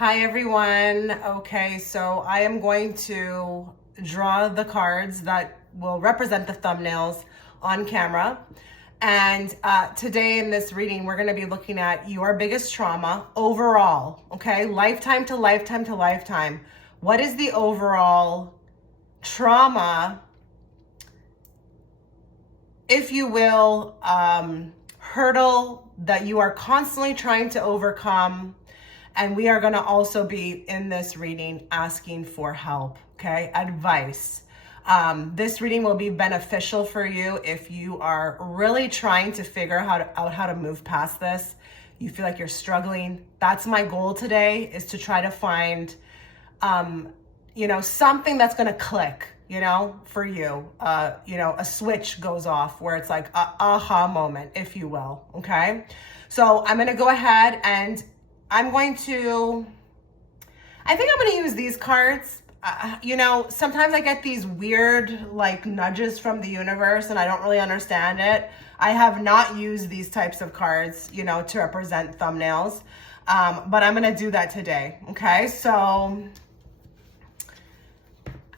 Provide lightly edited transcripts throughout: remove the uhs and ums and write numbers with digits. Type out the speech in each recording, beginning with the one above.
Hi everyone. Okay, so I am going to draw the cards that will represent the thumbnails on camera. And today in this reading, we're going to be looking at your biggest trauma overall, okay? Lifetime to lifetime to lifetime. What is the overall trauma, if you will, hurdle that you are constantly trying to overcome? And we are going to also be in this reading asking for help, okay? Advice. This reading will be beneficial for you if you are really trying to figure out how to move past this. You feel like you're struggling. That's my goal today, is to try to find, something that's going to click, for you. A switch goes off where it's like a aha moment, if you will, okay? So I'm going to go ahead and I think I'm going to use these cards. Sometimes I get these weird nudges from the universe and I don't really understand it. I have not used these types of cards, to represent thumbnails. But I'm going to do that today. Okay. So,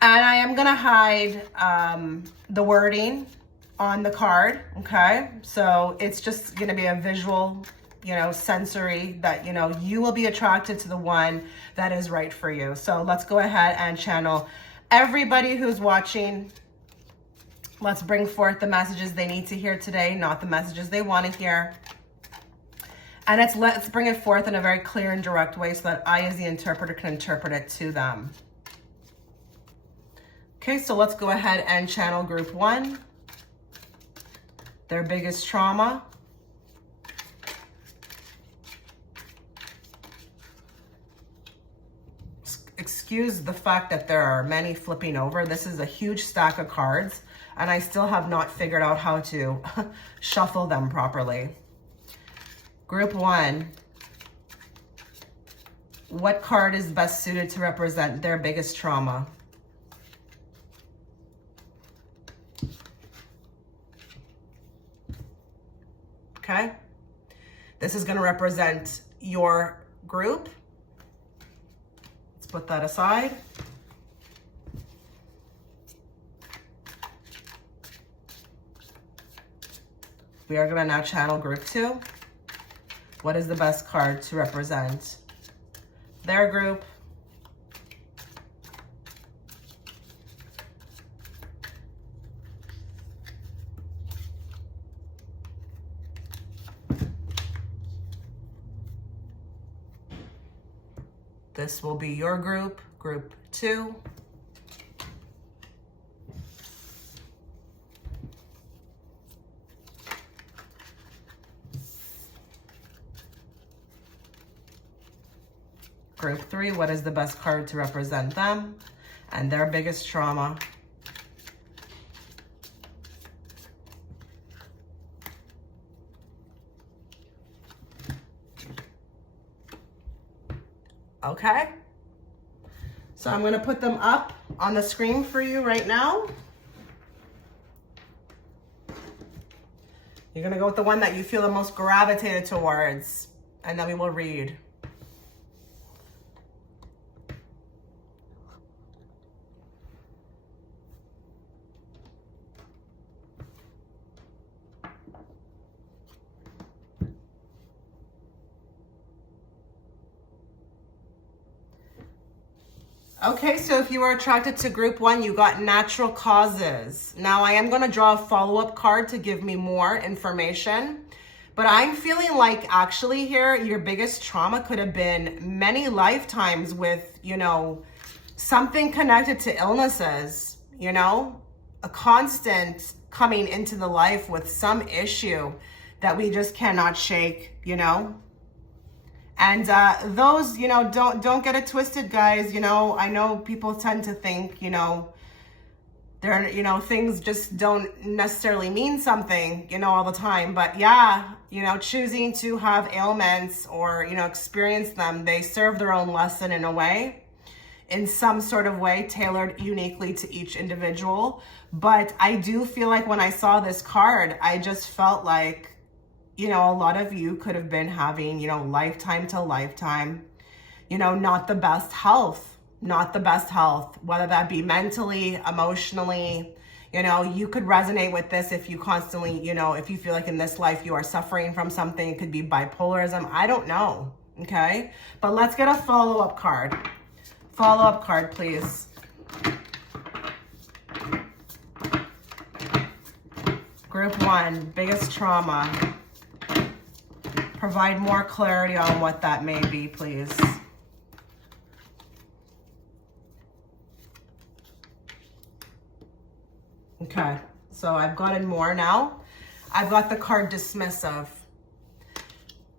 and I am going to hide, the wording on the card. Okay. So it's just going to be a visual, sensory that, you will be attracted to the one that is right for you. So let's go ahead and channel everybody who's watching. Let's bring forth the messages they need to hear today, not the messages they want to hear. And let's bring it forth in a very clear and direct way so that I, as the interpreter, can interpret it to them. Okay, so let's go ahead and channel group 1. Their biggest trauma. Excuse the fact that there are many flipping over. This is a huge stack of cards, and I still have not figured out how to shuffle them properly. Group 1. What card is best suited to represent their biggest trauma? Okay. This is going to represent your group. Put that aside. We are going to now channel group 2. What is the best card to represent their group? This will be your group, group 2. Group 3, what is the best card to represent them and their biggest trauma? Okay, so I'm going to put them up on the screen for you right now. You're going to go with the one that you feel the most gravitated towards, and then we will read. Okay, so if you are attracted to group 1, you got natural causes. Now I am going to draw a follow-up card to give me more information, but I'm feeling like actually here, your biggest trauma could have been many lifetimes with, something connected to illnesses, a constant coming into the life with some issue that we just cannot shake, And those, don't get it twisted, guys. I know people tend to think, things just don't necessarily mean something, all the time. But yeah, choosing to have ailments or, experience them, they serve their own lesson in a way, in some sort of way, tailored uniquely to each individual. But I do feel like when I saw this card, I just felt like, a lot of you could have been having, lifetime to lifetime, not the best health, whether that be mentally, emotionally. You could resonate with this if you constantly, if you feel like in this life you are suffering from something. It could be bipolarism. I don't know. Okay. But let's get a follow-up card. Follow-up card, please. Group 1, biggest trauma. Provide more clarity on what that may be, please. Okay, so I've gotten more now. I've got the card dismissive.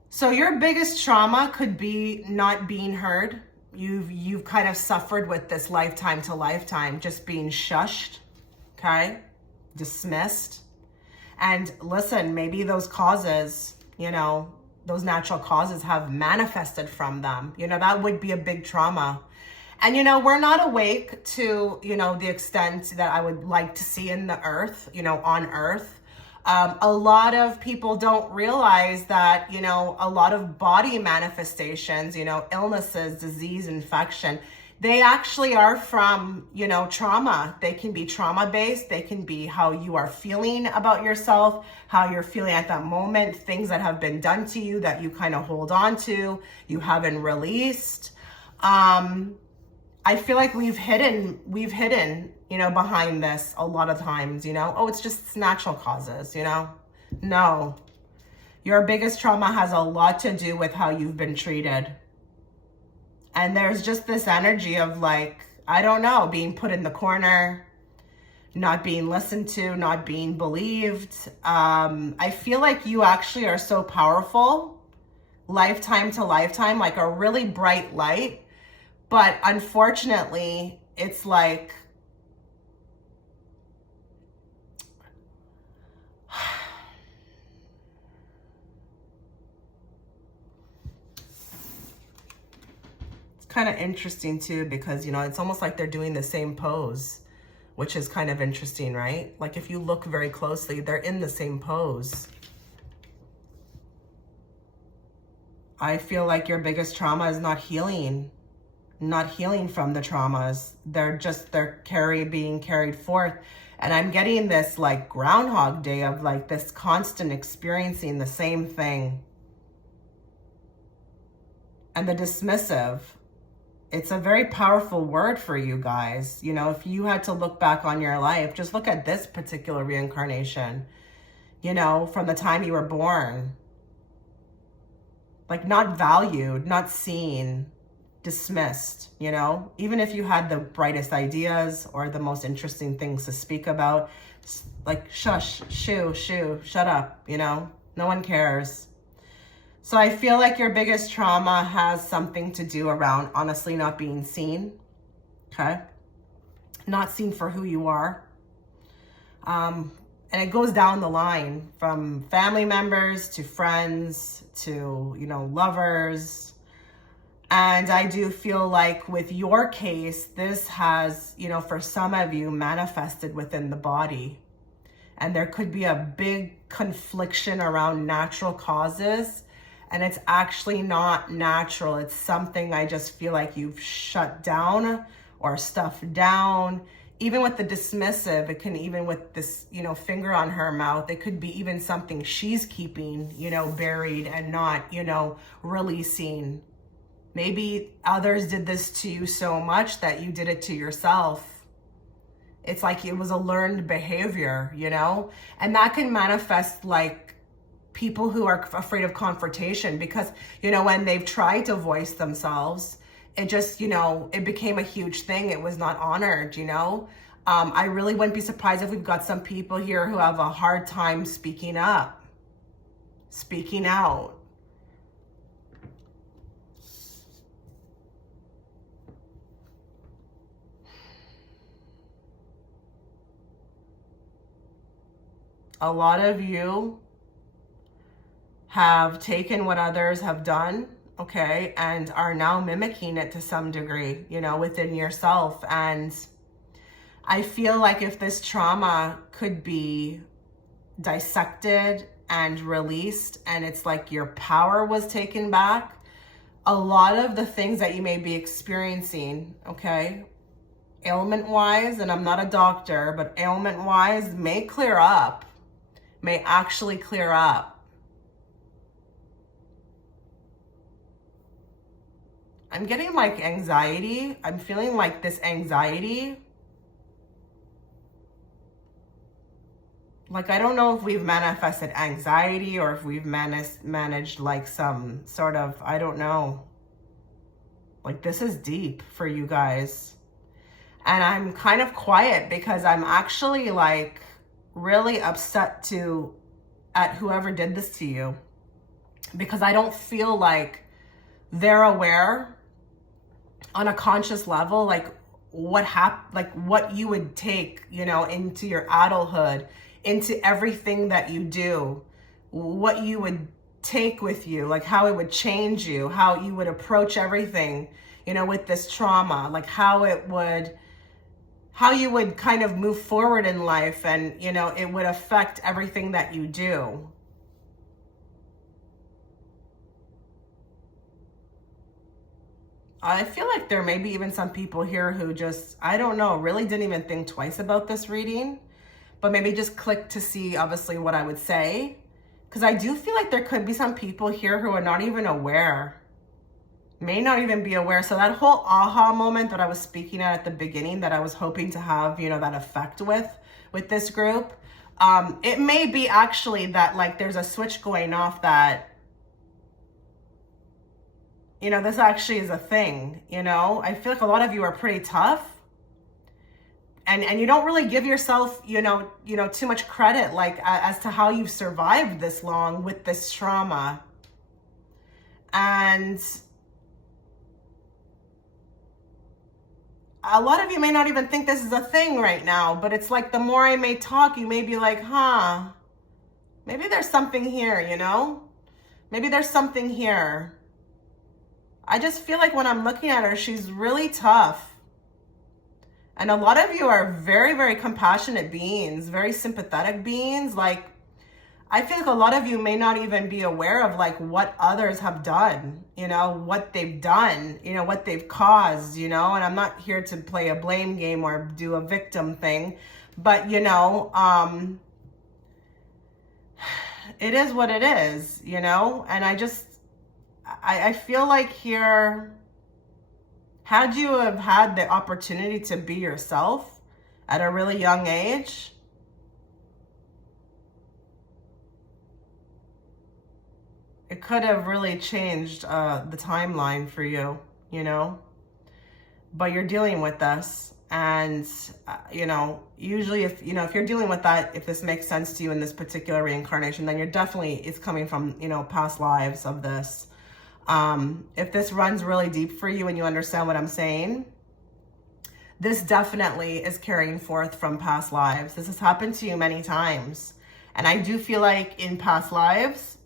So your biggest trauma could be not being heard. You've kind of suffered with this lifetime to lifetime, just being shushed, okay? Dismissed. And listen, maybe those causes, those natural causes have manifested from them. That would be a big trauma. And, we're not awake to, the extent that I would like to see in the earth, on earth. A lot of people don't realize that, a lot of body manifestations, illnesses, disease, infection, they actually are from, trauma. They can be trauma-based. They can be how you are feeling about yourself, how you're feeling at that moment, things that have been done to you that you kind of hold on to, you haven't released. I feel like we've hidden, behind this a lot of times, oh, it's just natural causes, No. Your biggest trauma has a lot to do with how you've been treated. And there's just this energy of like, I don't know, being put in the corner, not being listened to, not being believed. I feel like you actually are so powerful, lifetime to lifetime, like a really bright light. But unfortunately, it's like, it's kind of interesting too, because, it's almost like they're doing the same pose, which is kind of interesting, right? Like if you look very closely, they're in the same pose. I feel like your biggest trauma is not healing from the traumas. They're being carried forth. And I'm getting this like Groundhog Day of like this constant experiencing the same thing. And the dismissive, it's a very powerful word for you guys. If you had to look back on your life, just look at this particular reincarnation, from the time you were born. Like not valued, not seen, dismissed, even if you had the brightest ideas or the most interesting things to speak about, like shush, shoo, shut up, no one cares. So I feel like your biggest trauma has something to do around honestly not being seen, okay? Not seen for who you are. And it goes down the line from family members to friends to, lovers. And I do feel like with your case, this has, for some of you manifested within the body. And there could be a big confliction around natural causes. And it's actually not natural. It's something I just feel like you've shut down or stuffed down. Even with the dismissive, it can even with this, finger on her mouth, it could be even something she's keeping, buried and not, releasing. Maybe others did this to you so much that you did it to yourself. It's like it was a learned behavior, and that can manifest like people who are afraid of confrontation because, when they've tried to voice themselves, it just, it became a huge thing. It was not honored, I really wouldn't be surprised if we've got some people here who have a hard time speaking up, speaking out. A lot of you have taken what others have done, okay, and are now mimicking it to some degree, within yourself. And I feel like if this trauma could be dissected and released, and it's like your power was taken back, a lot of the things that you may be experiencing, okay, ailment-wise, and I'm not a doctor, but ailment-wise may clear up, may actually clear up. I'm getting like anxiety. I'm feeling like this anxiety. Like, I don't know if we've manifested anxiety or if we've managed like some sort of, I don't know. Like, this is deep for you guys. And I'm kind of quiet because I'm actually like really upset at whoever did this to you. Because I don't feel like they're aware on a conscious level, like what you would take, you know, into your adulthood, into everything that you do, what you would take with you, like how it would change you, how you would approach everything, you know, with this trauma, like how you would kind of move forward in life, and, you know, it would affect everything that you do. I feel like there may be even some people here who just, I don't know, really didn't even think twice about this reading, but maybe just clicked to see, obviously, what I would say. Because I do feel like there could be some people here who are not even aware, may not even be aware. So that whole aha moment that I was speaking at the beginning, that I was hoping to have, you know, that effect with this group, it may be actually that, like, there's a switch going off that, you know, this actually is a thing, you know? I feel like a lot of you are pretty tough, and you don't really give yourself, you know, too much credit, like, as to how you've survived this long with this trauma. And a lot of you may not even think this is a thing right now, but it's like the more I may talk, you may be like, huh, maybe there's something here, you know? Maybe there's something here. I just feel like when I'm looking at her, she's really tough. And a lot of you are very, very compassionate beings, very sympathetic beings. Like, I feel like a lot of you may not even be aware of like what others have done, you know, what they've done, you know, what they've caused, you know. And I'm not here to play a blame game or do a victim thing, but, you know, it is what it is, you know. And I feel like here, had you have had the opportunity to be yourself at a really young age, it could have really changed the timeline for you, you know. But you're dealing with this, and you know, usually if you're dealing with that, if this makes sense to you in this particular reincarnation, then you're definitely, it's coming from, you know, past lives of this. If this runs really deep for you and you understand what I'm saying, this definitely is carrying forth from past lives. This has happened to you many times. And I do feel like in past lives,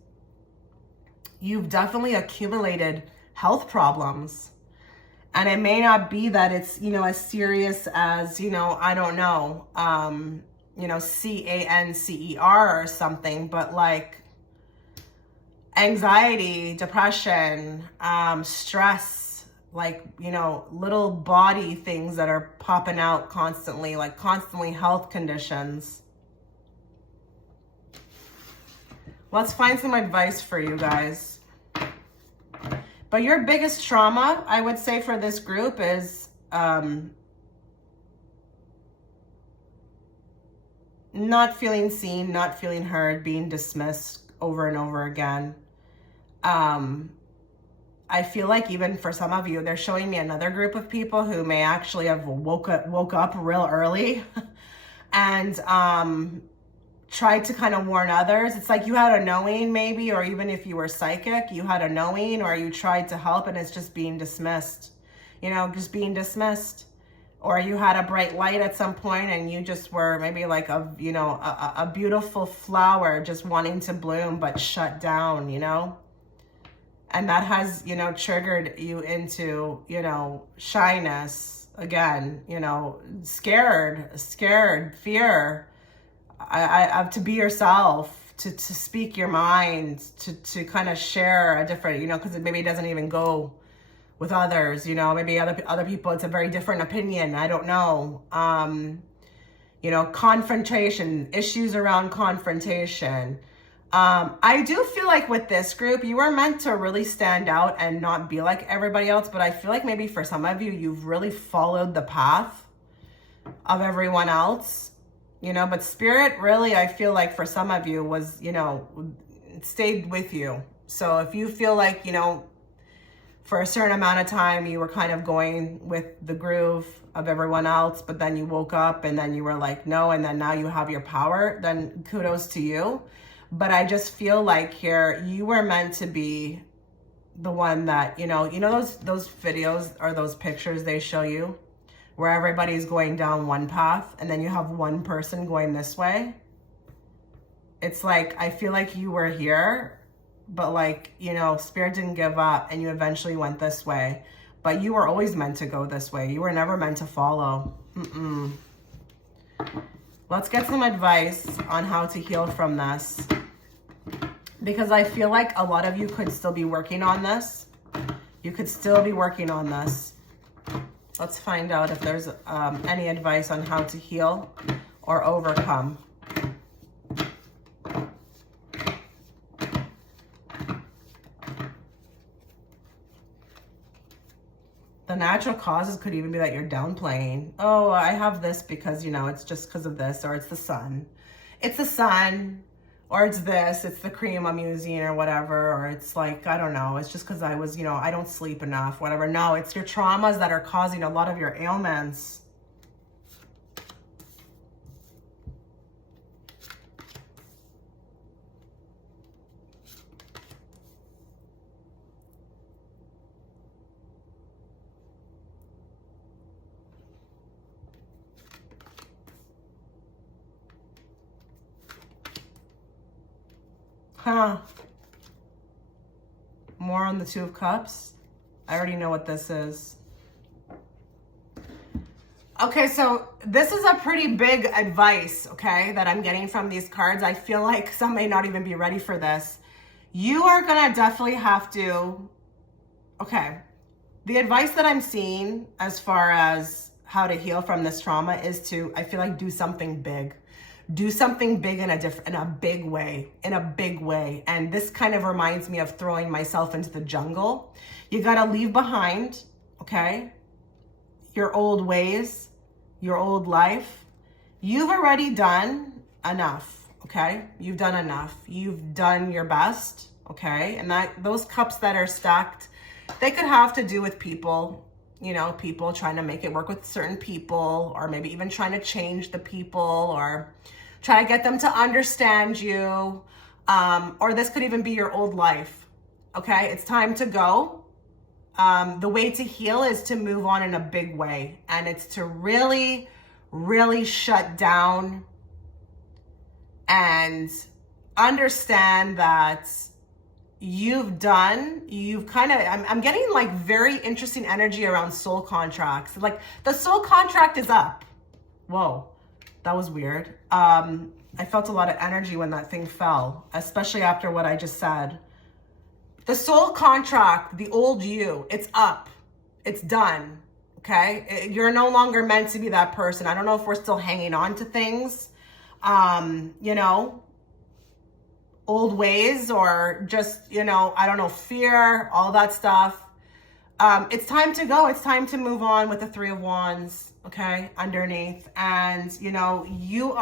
you've definitely accumulated health problems. And it may not be that it's, you know, as serious as, you know, I don't know, you know, cancer or something, but like, anxiety, depression, stress, like, you know, little body things that are popping out constantly, like constantly health conditions. Let's find some advice for you guys. But your biggest trauma, I would say, for this group is not feeling seen, not feeling heard, being dismissed over and over again. I feel like even for some of you, they're showing me another group of people who may actually have woke up real early and tried to kind of warn others. It's like you had a knowing maybe, or even if you were psychic, you had a knowing, or you tried to help and it's just being dismissed, you know, just being dismissed. Or you had a bright light at some point and you just were maybe like a beautiful flower just wanting to bloom but shut down, you know. And that has, you know, triggered you into, you know, shyness again, you know, scared, fear, to be yourself, to speak your mind, to kind of share a different, you know, because maybe it doesn't even go with others, you know, maybe other people, it's a very different opinion. I don't know. You know, confrontation, issues around confrontation. I do feel like with this group, you were meant to really stand out and not be like everybody else. But I feel like maybe for some of you, you've really followed the path of everyone else, you know, but spirit really, I feel like for some of you was, you know, stayed with you. So if you feel like, you know, for a certain amount of time, you were kind of going with the groove of everyone else, but then you woke up and then you were like, no, and then now you have your power, then kudos to you. But I just feel like here, you were meant to be the one that, you know those videos or those pictures they show you where everybody's going down one path and then you have one person going this way. It's like, I feel like you were here, but like, you know, spirit didn't give up and you eventually went this way. But you were always meant to go this way. You were never meant to follow. Let's get some advice on how to heal from this. Because I feel like a lot of you could still be working on this. You could still be working on this. Let's find out if there's any advice on how to heal or overcome. The natural causes could even be that you're downplaying. Oh, I have this because, you know, it's just because of this, or it's the sun. It's the sun, or it's this, it's the cream I'm using or whatever, or it's like, I don't know, it's just because I was, you know, I don't sleep enough, whatever. No, it's your traumas that are causing a lot of your ailments. Huh. More on the Two of Cups. I already know what this is. Okay, so this is a pretty big advice, okay, that I'm getting from these cards. I feel like some may not even be ready for this. You are gonna definitely have to, okay, the advice that I'm seeing as far as how to heal from this trauma is to, I feel like, do something big. Do something big in a big way. And this kind of reminds me of throwing myself into the jungle. You gotta leave behind, okay, your old ways, your old life. You've already done enough, okay? You've done enough. You've done your best, okay? And that those cups that are stacked, they could have to do with people, you know, people trying to make it work with certain people, or maybe even trying to change the people, or try to get them to understand you. Or this could even be your old life, okay? It's time to go. The way to heal is to move on in a big way. And it's to really, really shut down and understand that you've kind of, I'm getting like very interesting energy around soul contracts. Like the soul contract is up. Whoa, that was weird. I felt a lot of energy when that thing fell, especially after what I just said. The soul contract, the old you, it's up. It's done, okay? You're no longer meant to be that person. I don't know if we're still hanging on to things, you know, old ways, or just, you know, I don't know, fear, all that stuff. It's time to go. It's time to move on with the Three of Wands, okay, underneath. And, you know, you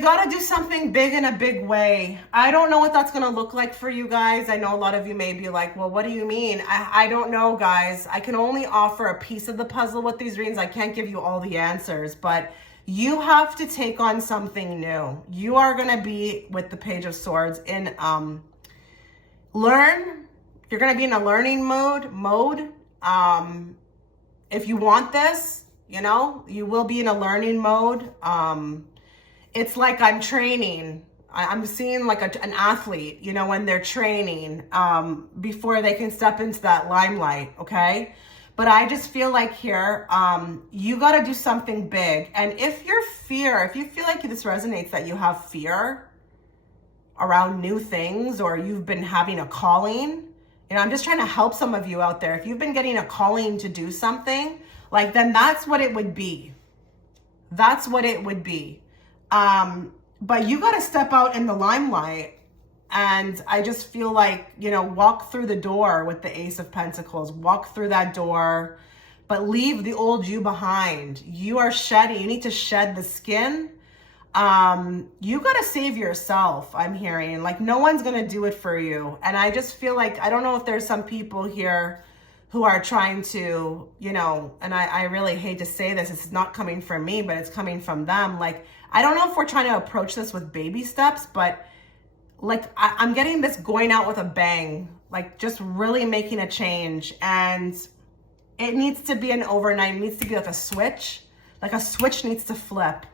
got to do something big in a big way. I don't know what that's going to look like for you guys. I know a lot of you may be like, well, what do you mean? I don't know, guys. I can only offer a piece of the puzzle with these readings. I can't give you all the answers, but you have to take on something new. You are going to be, with the Page of Swords, in learn. You're going to be in a learning mode. If you want this, you know, you will be in a learning mode. It's like I'm training. I'm seeing like an athlete, you know, when they're training before they can step into that limelight, okay? But I just feel like here, you got to do something big. And if you feel like this resonates, that you have fear around new things, or you've been having a calling, I'm just trying to help some of you out there. If you've been getting a calling to do something, like, then that's what it would be. That's what it would be. But you got to step out in the limelight. And I just feel like, walk through the door with the Ace of Pentacles. Walk through that door, but leave the old you behind. You are shedding. You need to shed the skin. You got to save yourself, I'm hearing. Like, no one's going to do it for you. And I just feel like, I don't know if there's some people here who are trying to, and I really hate to say this, it's not coming from me, but it's coming from them. Like, I don't know if we're trying to approach this with baby steps, but like, I'm getting this going out with a bang, like just really making a change. And it needs to be an overnight, it needs to be like a switch needs to flip.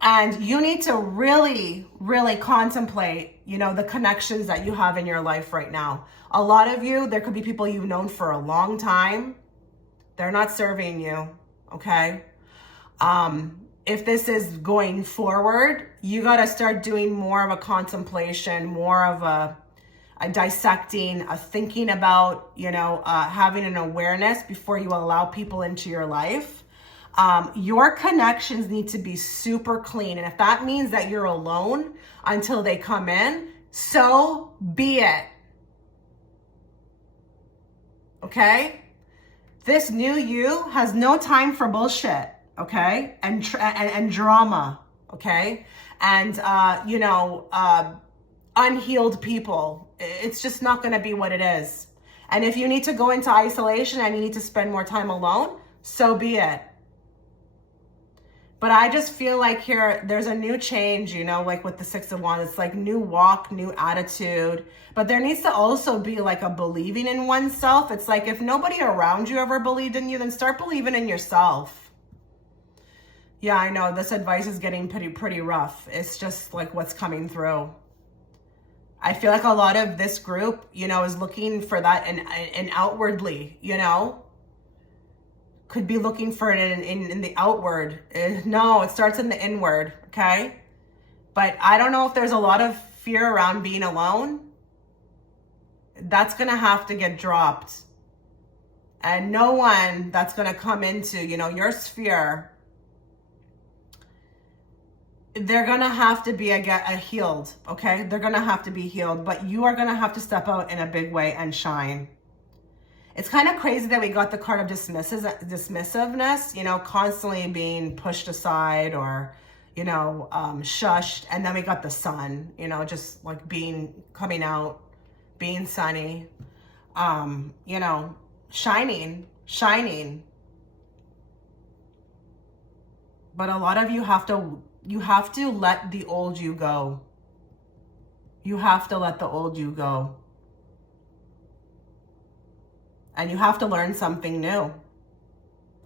And you need to really, really contemplate, the connections that you have in your life right now. A lot of you, there could be people you've known for a long time. They're not serving you, okay? If this is going forward, you got to start doing more of a contemplation, more of a dissecting, a thinking about, having an awareness before you allow people into your life. Your connections need to be super clean. And if that means that you're alone until they come in, so be it. Okay? This new you has no time for bullshit. Okay? And drama. Okay? And, unhealed people. It's just not going to be what it is. And if you need to go into isolation and you need to spend more time alone, so be it. But I just feel like here, there's a new change, like with the Six of Wands. It's like new walk, new attitude. But there needs to also be like a believing in oneself. It's like, if nobody around you ever believed in you, then start believing in yourself. Yeah, I know this advice is getting pretty rough. It's just like what's coming through. I feel like a lot of this group, is looking for that and outwardly, could be looking for it in the outward. No, it starts in the inward, okay? But I don't know if there's a lot of fear around being alone. That's going to have to get dropped. And no one that's going to come into, your sphere, they're going to have to be a healed, okay? They're going to have to be healed, but you are going to have to step out in a big way and shine. It's kind of crazy that we got the card of dismissiveness, constantly being pushed aside or, shushed. And then we got the sun, just like coming out, being sunny, shining. But a lot of you have to let the old you go. You have to let the old you go. And you have to learn something new.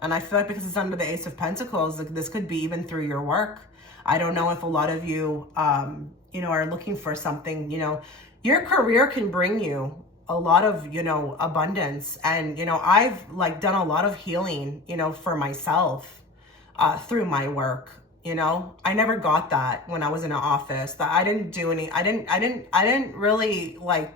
And I feel like because it's under the Ace of Pentacles, like this could be even through your work. I don't know if a lot of you, are looking for something, your career can bring you a lot of, abundance. And, I've like done a lot of healing, for myself, through my work. I never got that when I was in an office. That I didn't really like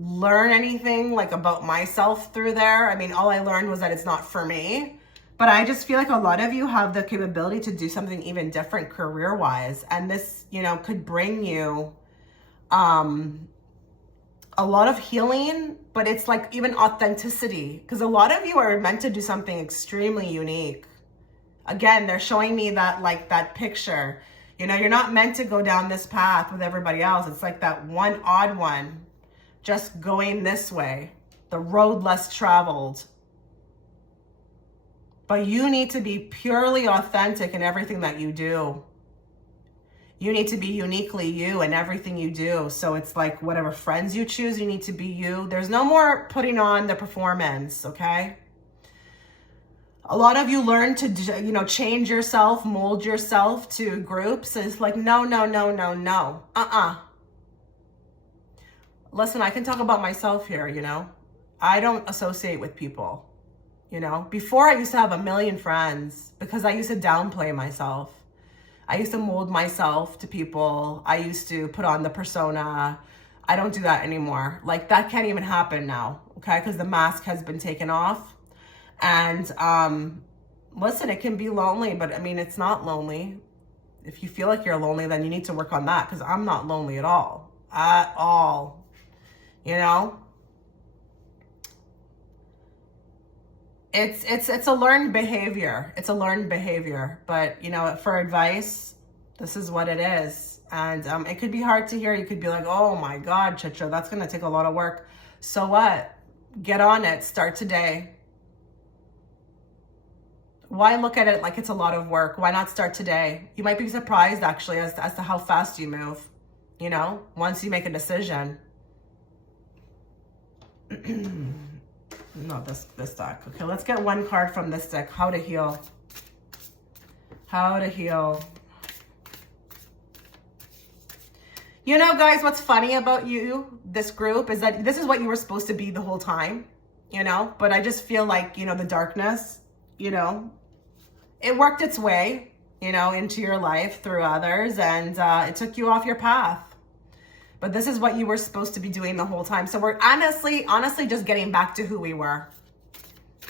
learn anything like about myself through there. I mean, all I learned was that it's not for me. But I just feel like a lot of you have the capability to do something even different career-wise. And this, could bring you a lot of healing, but it's like even authenticity. Because a lot of you are meant to do something extremely unique. Again, they're showing me that like that picture. You're not meant to go down this path with everybody else. It's like that one odd one just going this way, the road less traveled. But you need to be purely authentic in everything that you do. You need to be uniquely you in everything you do. So it's like whatever friends you choose, you need to be you. There's no more putting on the performance, okay? A lot of you learn to, change yourself, mold yourself to groups. And it's like, no. Listen, I can talk about myself here, I don't associate with people. You know, before I used to have a million friends because I used to downplay myself. I used to mold myself to people. I used to put on the persona. I don't do that anymore. Like, that can't even happen now, okay? Because the mask has been taken off. And listen, it can be lonely, but I mean, it's not lonely. If you feel like you're lonely, then you need to work on that, because I'm not lonely at all. At all. You know? It's a learned behavior. It's a learned behavior. But, you know, for advice, this is what it is. And it could be hard to hear. You could be like, oh my God, Chitra, that's going to take a lot of work. So what? Get on it. Start today. Why look at it like it's a lot of work? Why not start today? You might be surprised, actually, as to how fast you move, you know, once you make a decision. No, this deck. Okay, let's get one card from this deck. How to heal. How to heal. You know, guys, what's funny about you, this group, is that this is what you were supposed to be the whole time, you know? But I just feel like, you know, the darkness, you know, it worked its way, you know, into your life through others, and it took you off your path. But this is what you were supposed to be doing the whole time. So we're honestly just getting back to who we were.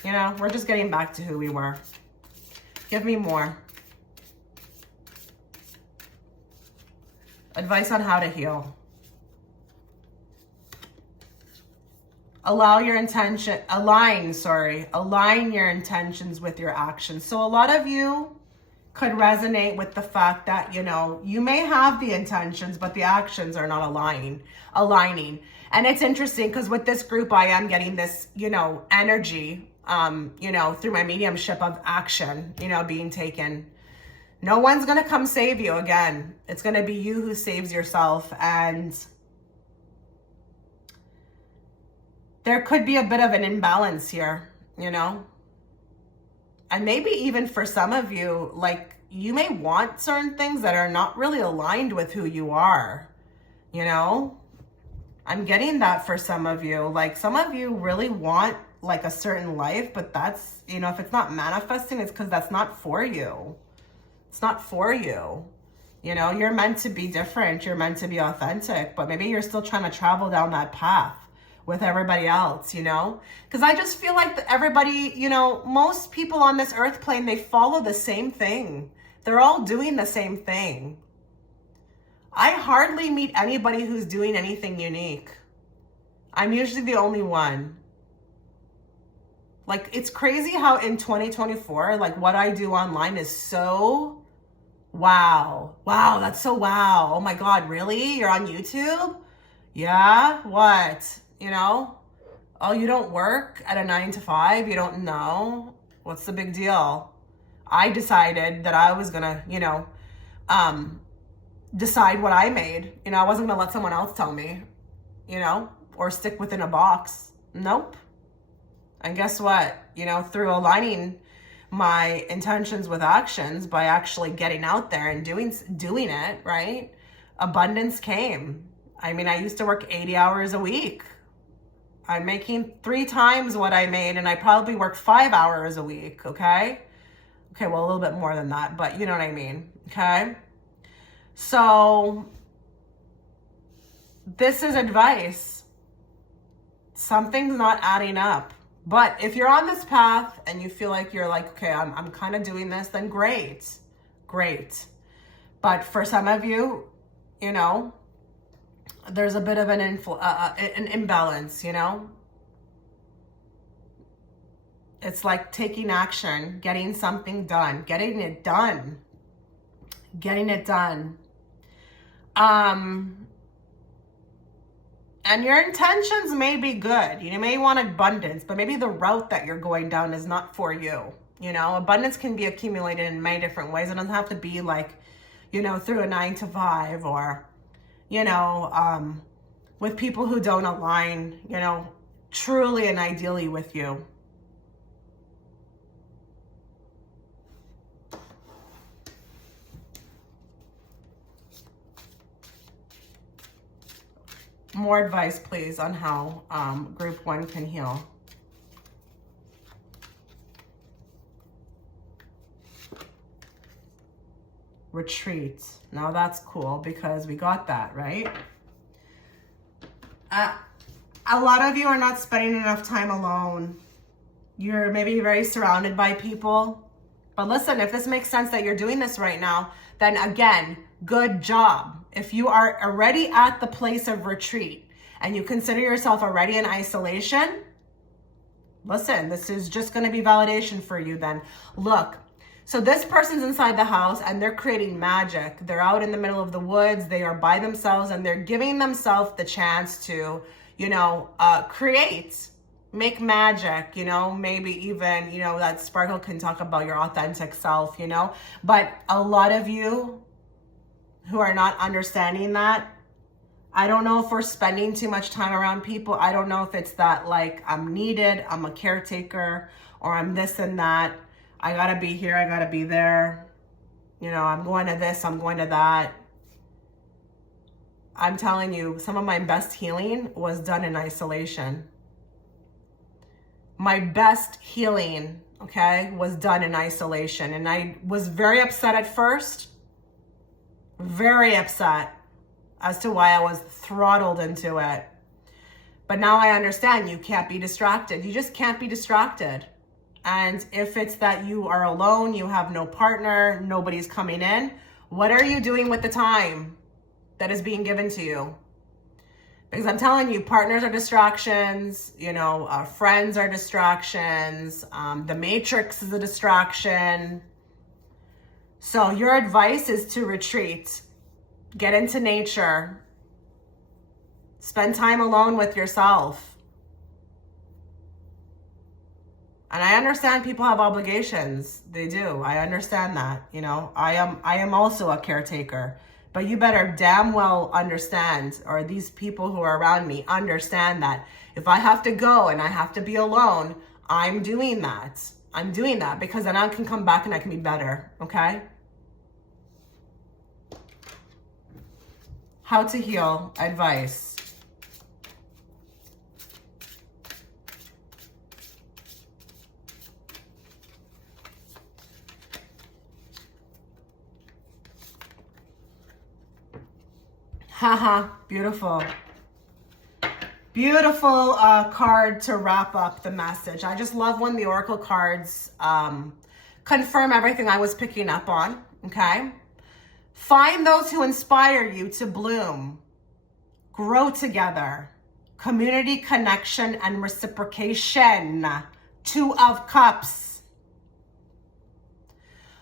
You know, we're just getting back to who we were. Give me more. Advice on how to heal. Align your intentions with your actions. So a lot of you could resonate with the fact that, you know, you may have the intentions, but the actions are not aligning. And it's interesting because with this group, I am getting this, you know, energy, you know, through my mediumship of action, you know, being taken. No one's going to come save you again. It's going to be you who saves yourself. And there could be a bit of an imbalance here, you know? And maybe even for some of you, like, you may want certain things that are not really aligned with who you are, you know? I'm getting that for some of you. Like, some of you really want, like, a certain life, but that's, you know, if it's not manifesting, it's because that's not for you. It's not for you. You know, you're meant to be different. You're meant to be authentic, but maybe you're still trying to travel down that path with everybody else, you know? Because I just feel like everybody, you know, most people on this earth plane, they follow the same thing. They're all doing the same thing. I hardly meet anybody who's doing anything unique. I'm usually the only one. Like, it's crazy how in 2024, like, what I do online is so wow. Wow, that's so wow. Oh my God, really? You're on YouTube? Yeah? What? You know? Oh, you don't work at a 9 to 5? You don't know? What's the big deal? I decided that I was gonna, you know, decide what I made. You know, I wasn't gonna let someone else tell me, you know, or stick within a box. Nope. And guess what? You know, through aligning my intentions with actions by actually getting out there and doing it, right? Abundance came. I mean, I used to work 80 hours a week. I'm making 3 times what I made, and I probably work 5 hours a week, okay? Okay, well, a little bit more than that, but you know what I mean, okay? So this is advice. Something's not adding up. But if you're on this path and you feel like you're like, okay, I'm kind of doing this, then great. But for some of you, you know, there's a bit of an imbalance, you know? It's like taking action, getting something done, getting it done. And your intentions may be good. You may want abundance, but maybe the route that you're going down is not for you. You know, abundance can be accumulated in many different ways. It doesn't have to be like, you know, through a 9 to 5 or, you know, with people who don't align, you know, truly and ideally with you. More advice, please, on how group 1 can heal. Retreat. Now that's cool because we got that, right? A lot of you are not spending enough time alone. You're maybe very surrounded by people. But listen, if this makes sense that you're doing this right now, then again, good job. If you are already at the place of retreat and you consider yourself already in isolation, listen, this is just going to be validation for you then. Look, so this person's inside the house and they're creating magic. They're out in the middle of the woods. They are by themselves and they're giving themselves the chance to, you know, create, make magic, you know, maybe even, you know, that Sparkle can talk about your authentic self, you know, but a lot of you who are not understanding that, I don't know if we're spending too much time around people. I don't know if it's that like I'm needed, I'm a caretaker, or I'm this and that. I gotta be here, I gotta be there. You know, I'm going to this, I'm going to that. I'm telling you, some of my best healing was done in isolation. My best healing, okay, was done in isolation. And I was very upset at first. Very upset as to why I was throttled into it. But now I understand you can't be distracted. You just can't be distracted. And if it's that you are alone, you have no partner, nobody's coming in, what are you doing with the time that is being given to you? Because I'm telling you, partners are distractions, you know, friends are distractions, the matrix is a distraction. So your advice is to retreat, get into nature, spend time alone with yourself. And I understand people have obligations. They do. I understand that. You know, I am also a caretaker. But you better damn well understand, or these people who are around me understand that if I have to go and I have to be alone, I'm doing that. I'm doing that because then I can come back and I can be better. Okay? How to heal advice. Haha, beautiful. Beautiful card to wrap up the message. I just love when the oracle cards confirm everything I was picking up on, okay? Find those who inspire you to bloom, grow together, community, connection, and reciprocation. 2 of Cups.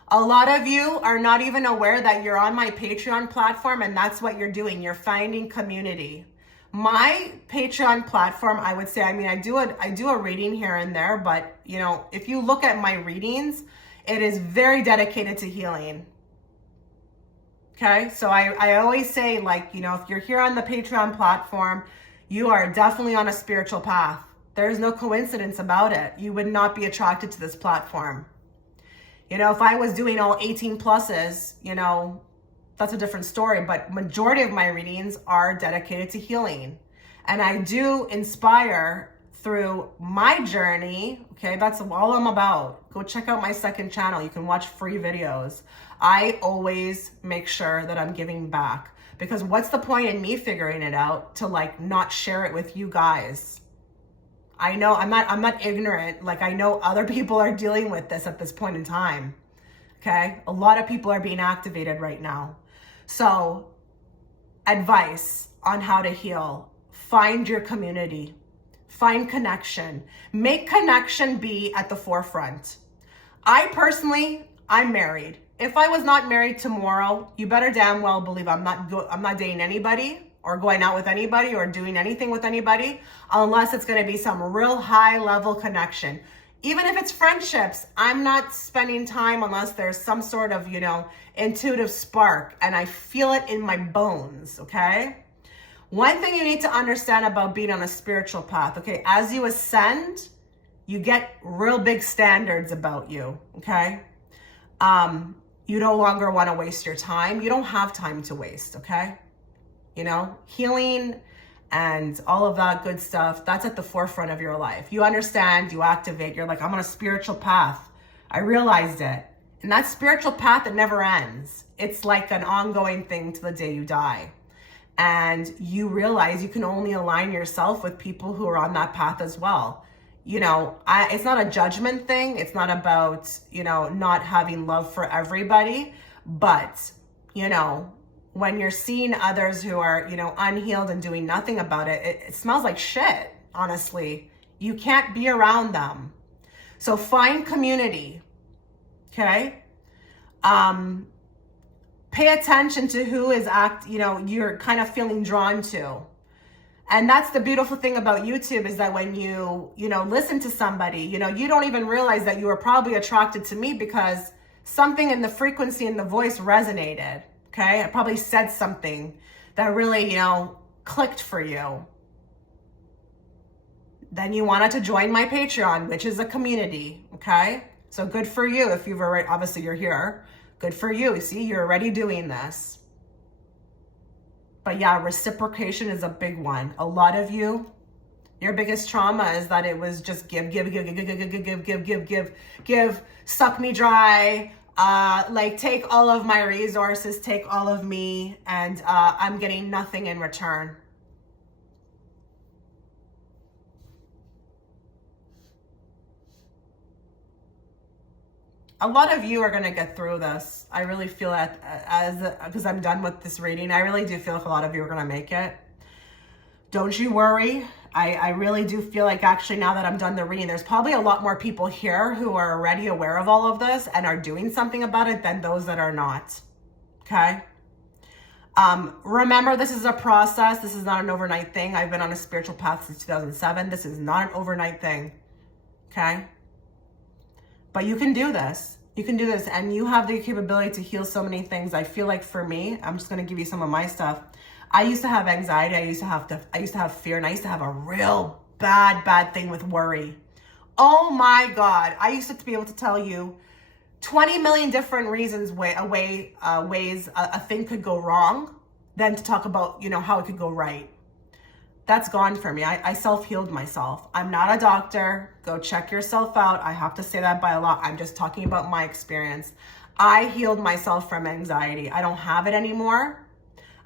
A lot of you are not even aware that you're on my Patreon platform, and that's what you're doing. You're finding community. My Patreon platform, I would say, I mean, I do a reading here and there, but you know, if you look at my readings, it is very dedicated to healing. Okay, so I always say, like, you know, if you're here on the Patreon platform, you are definitely on a spiritual path. There's no coincidence about it. You would not be attracted to this platform. You know, if I was doing all 18 pluses, you know, that's a different story. But majority of my readings are dedicated to healing. And I do inspire through my journey. Okay, that's all I'm about. Go check out my second channel. You can watch free videos. I always make sure that I'm giving back. Because what's the point in me figuring it out to like not share it with you guys? I know I'm not ignorant. Like, I know other people are dealing with this at this point in time. Okay. A lot of people are being activated right now. So advice on how to heal. Find your community, find connection, make connection be at the forefront. I personally, I'm married. If I was not married tomorrow, you better damn well believe I'm not dating anybody or going out with anybody or doing anything with anybody unless it's going to be some real high level connection. Even if it's friendships, I'm not spending time unless there's some sort of, you know, intuitive spark and I feel it in my bones, okay? One thing you need to understand about being on a spiritual path, okay? As you ascend, you get real big standards about you, okay? You no longer want to waste your time. You don't have time to waste, okay? You know, healing and all of that good stuff, that's at the forefront of your life. You understand, you activate, you're like, I'm on a spiritual path. I realized it. And that spiritual path, it never ends. It's like an ongoing thing to the day you die. And you realize you can only align yourself with people who are on that path as well. You know, it's not a judgment thing. It's not about, you know, not having love for everybody. But, you know, when you're seeing others who are, you know, unhealed and doing nothing about it, it smells like shit, honestly. You can't be around them. So find community, okay? Pay attention to who is you're kind of feeling drawn to. And that's the beautiful thing about YouTube, is that when you listen to somebody, you don't even realize that you were probably attracted to me because something in the frequency and the voice resonated. Okay. I probably said something that really, clicked for you. Then you wanted to join my Patreon, which is a community. Okay. So good for you. If you've already, obviously you're here. Good for you. See, you're already doing this. But yeah, reciprocation is a big one. A lot of you, your biggest trauma is that it was just give, suck me dry, like take all of my resources, take all of me, and I'm getting nothing in return. A lot of you are going to get through this. I really feel that because I'm done with this reading. I really do feel like a lot of you are going to make it. Don't you worry. I really do feel like actually now that I'm done the reading, there's probably a lot more people here who are already aware of all of this and are doing something about it than those that are not. Okay? Remember, this is a process. This is not an overnight thing. I've been on a spiritual path since 2007. This is not an overnight thing. Okay? But you can do this. You can do this, and you have the capability to heal so many things. I feel like for me, I'm just going to give you some of my stuff. I used to have anxiety. I used to have fear, and I used to have a real bad thing with worry. Oh my God. I used to be able to tell you 20 million different reasons ways a thing could go wrong than to talk about, how it could go right. That's gone for me. I self-healed myself. I'm not a doctor. Go check yourself out. I have to say that by a lot. I'm just talking about my experience. I healed myself from anxiety. I don't have it anymore.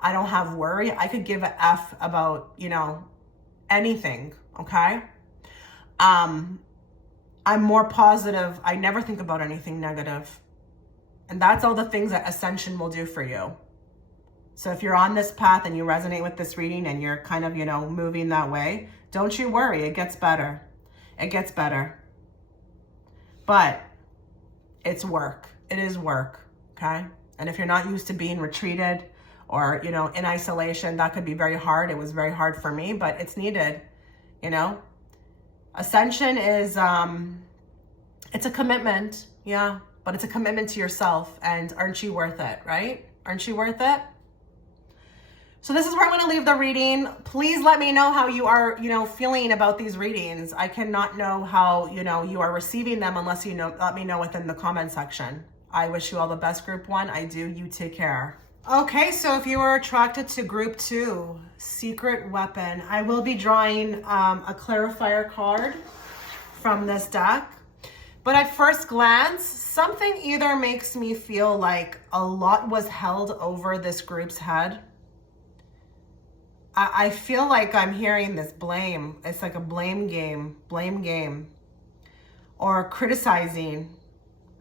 I don't have worry. I could give a F about, anything, okay? I'm more positive. I never think about anything negative. And that's all the things that Ascension will do for you. So if you're on this path and you resonate with this reading and you're kind of, moving that way, don't you worry. It gets better. It gets better. But it's work. It is work. Okay. And if you're not used to being retreated or, in isolation, that could be very hard. It was very hard for me, but it's needed. Ascension is, it's a commitment. Yeah. But it's a commitment to yourself. And aren't you worth it? Right? Aren't you worth it? So this is where I'm going to leave the reading. Please let me know how you are, feeling about these readings. I cannot know how, you are receiving them unless let me know within the comment section. I wish you all the best, group 1. I do. You take care. Okay, so if you are attracted to group 2, secret weapon, I will be drawing a clarifier card from this deck. But at first glance, something either makes me feel like a lot was held over this group's head. I feel like I'm hearing this blame. It's like a blame game, or criticizing.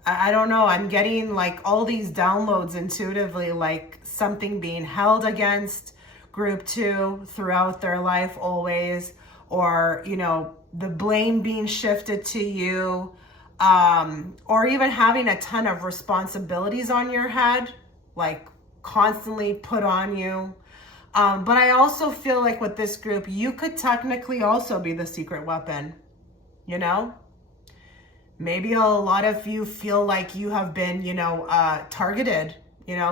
I don't know. I'm getting like all these downloads intuitively, like something being held against group 2 throughout their life always, or, the blame being shifted to you, or even having a ton of responsibilities on your head, like constantly put on you. But I also feel like with this group, you could technically also be the secret weapon, Maybe a lot of you feel like you have been, targeted,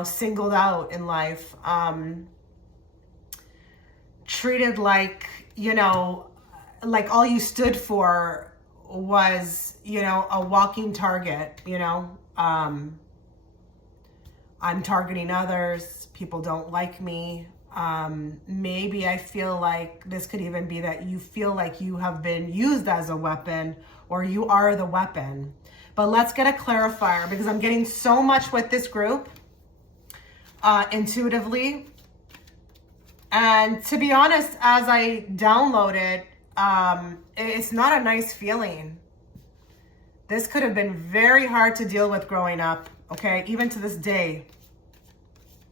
singled out in life, treated like, like all you stood for was, a walking target, I'm targeting others. People don't like me. Maybe I feel like this could even be that you feel like you have been used as a weapon, or you are the weapon. But let's get a clarifier, because I'm getting so much with this group intuitively. And to be honest, as I download it, it's not a nice feeling. This could have been very hard to deal with growing up, okay? Even to this day.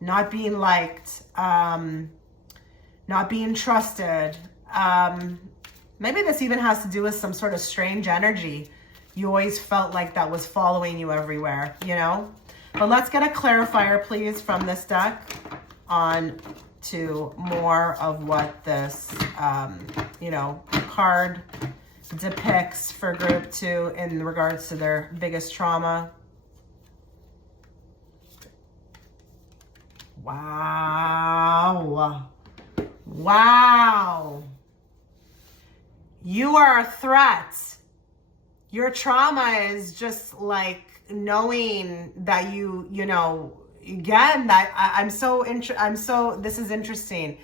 Not being liked, not being trusted. Maybe this even has to do with some sort of strange energy. You always felt like that was following you everywhere, you know? But let's get a clarifier, please, from this deck on to more of what this, you know, card depicts for group 2 in regards to their biggest trauma. Wow. Wow. You are a threat. Your trauma is just like knowing that you know, again, that this is interesting.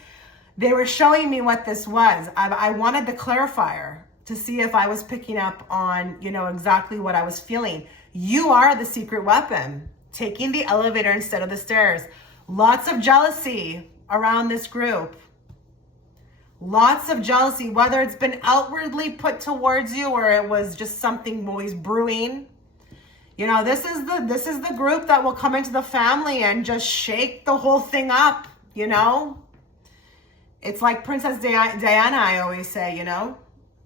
They were showing me what this was. I wanted the clarifier to see if I was picking up on, you know, exactly what I was feeling. You are the secret weapon, taking the elevator instead of the stairs. Lots of jealousy around this group. Lots of jealousy, whether it's been outwardly put towards you or it was just something always brewing. You know, this is the group that will come into the family and just shake the whole thing up, you know? It's like Princess Diana, I always say, you know,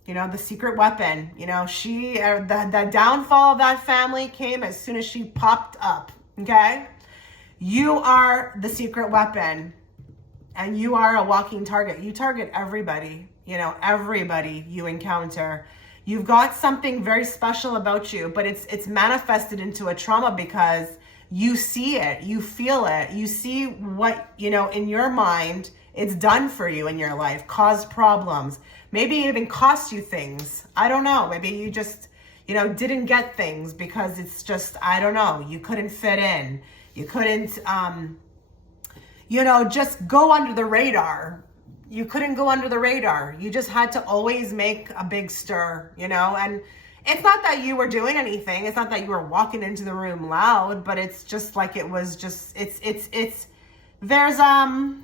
the secret weapon. You know, the downfall of that family came as soon as she popped up, okay? You are the secret weapon, and you are a walking target. You target everybody, you know, everybody you encounter. You've got something very special about you, but it's manifested into a trauma because you see it, you feel it, you see what, you know, in your mind, it's done for you in your life, caused problems, maybe even cost you things. I don't know. Maybe you just, you know, didn't get things because it's just, I don't know, you couldn't fit in. You couldn't, you know, just go under the radar. You couldn't go under the radar. You just had to always make a big stir, you know? And it's not that you were doing anything. It's not that you were walking into the room loud, but it's just like it was just, there's, oh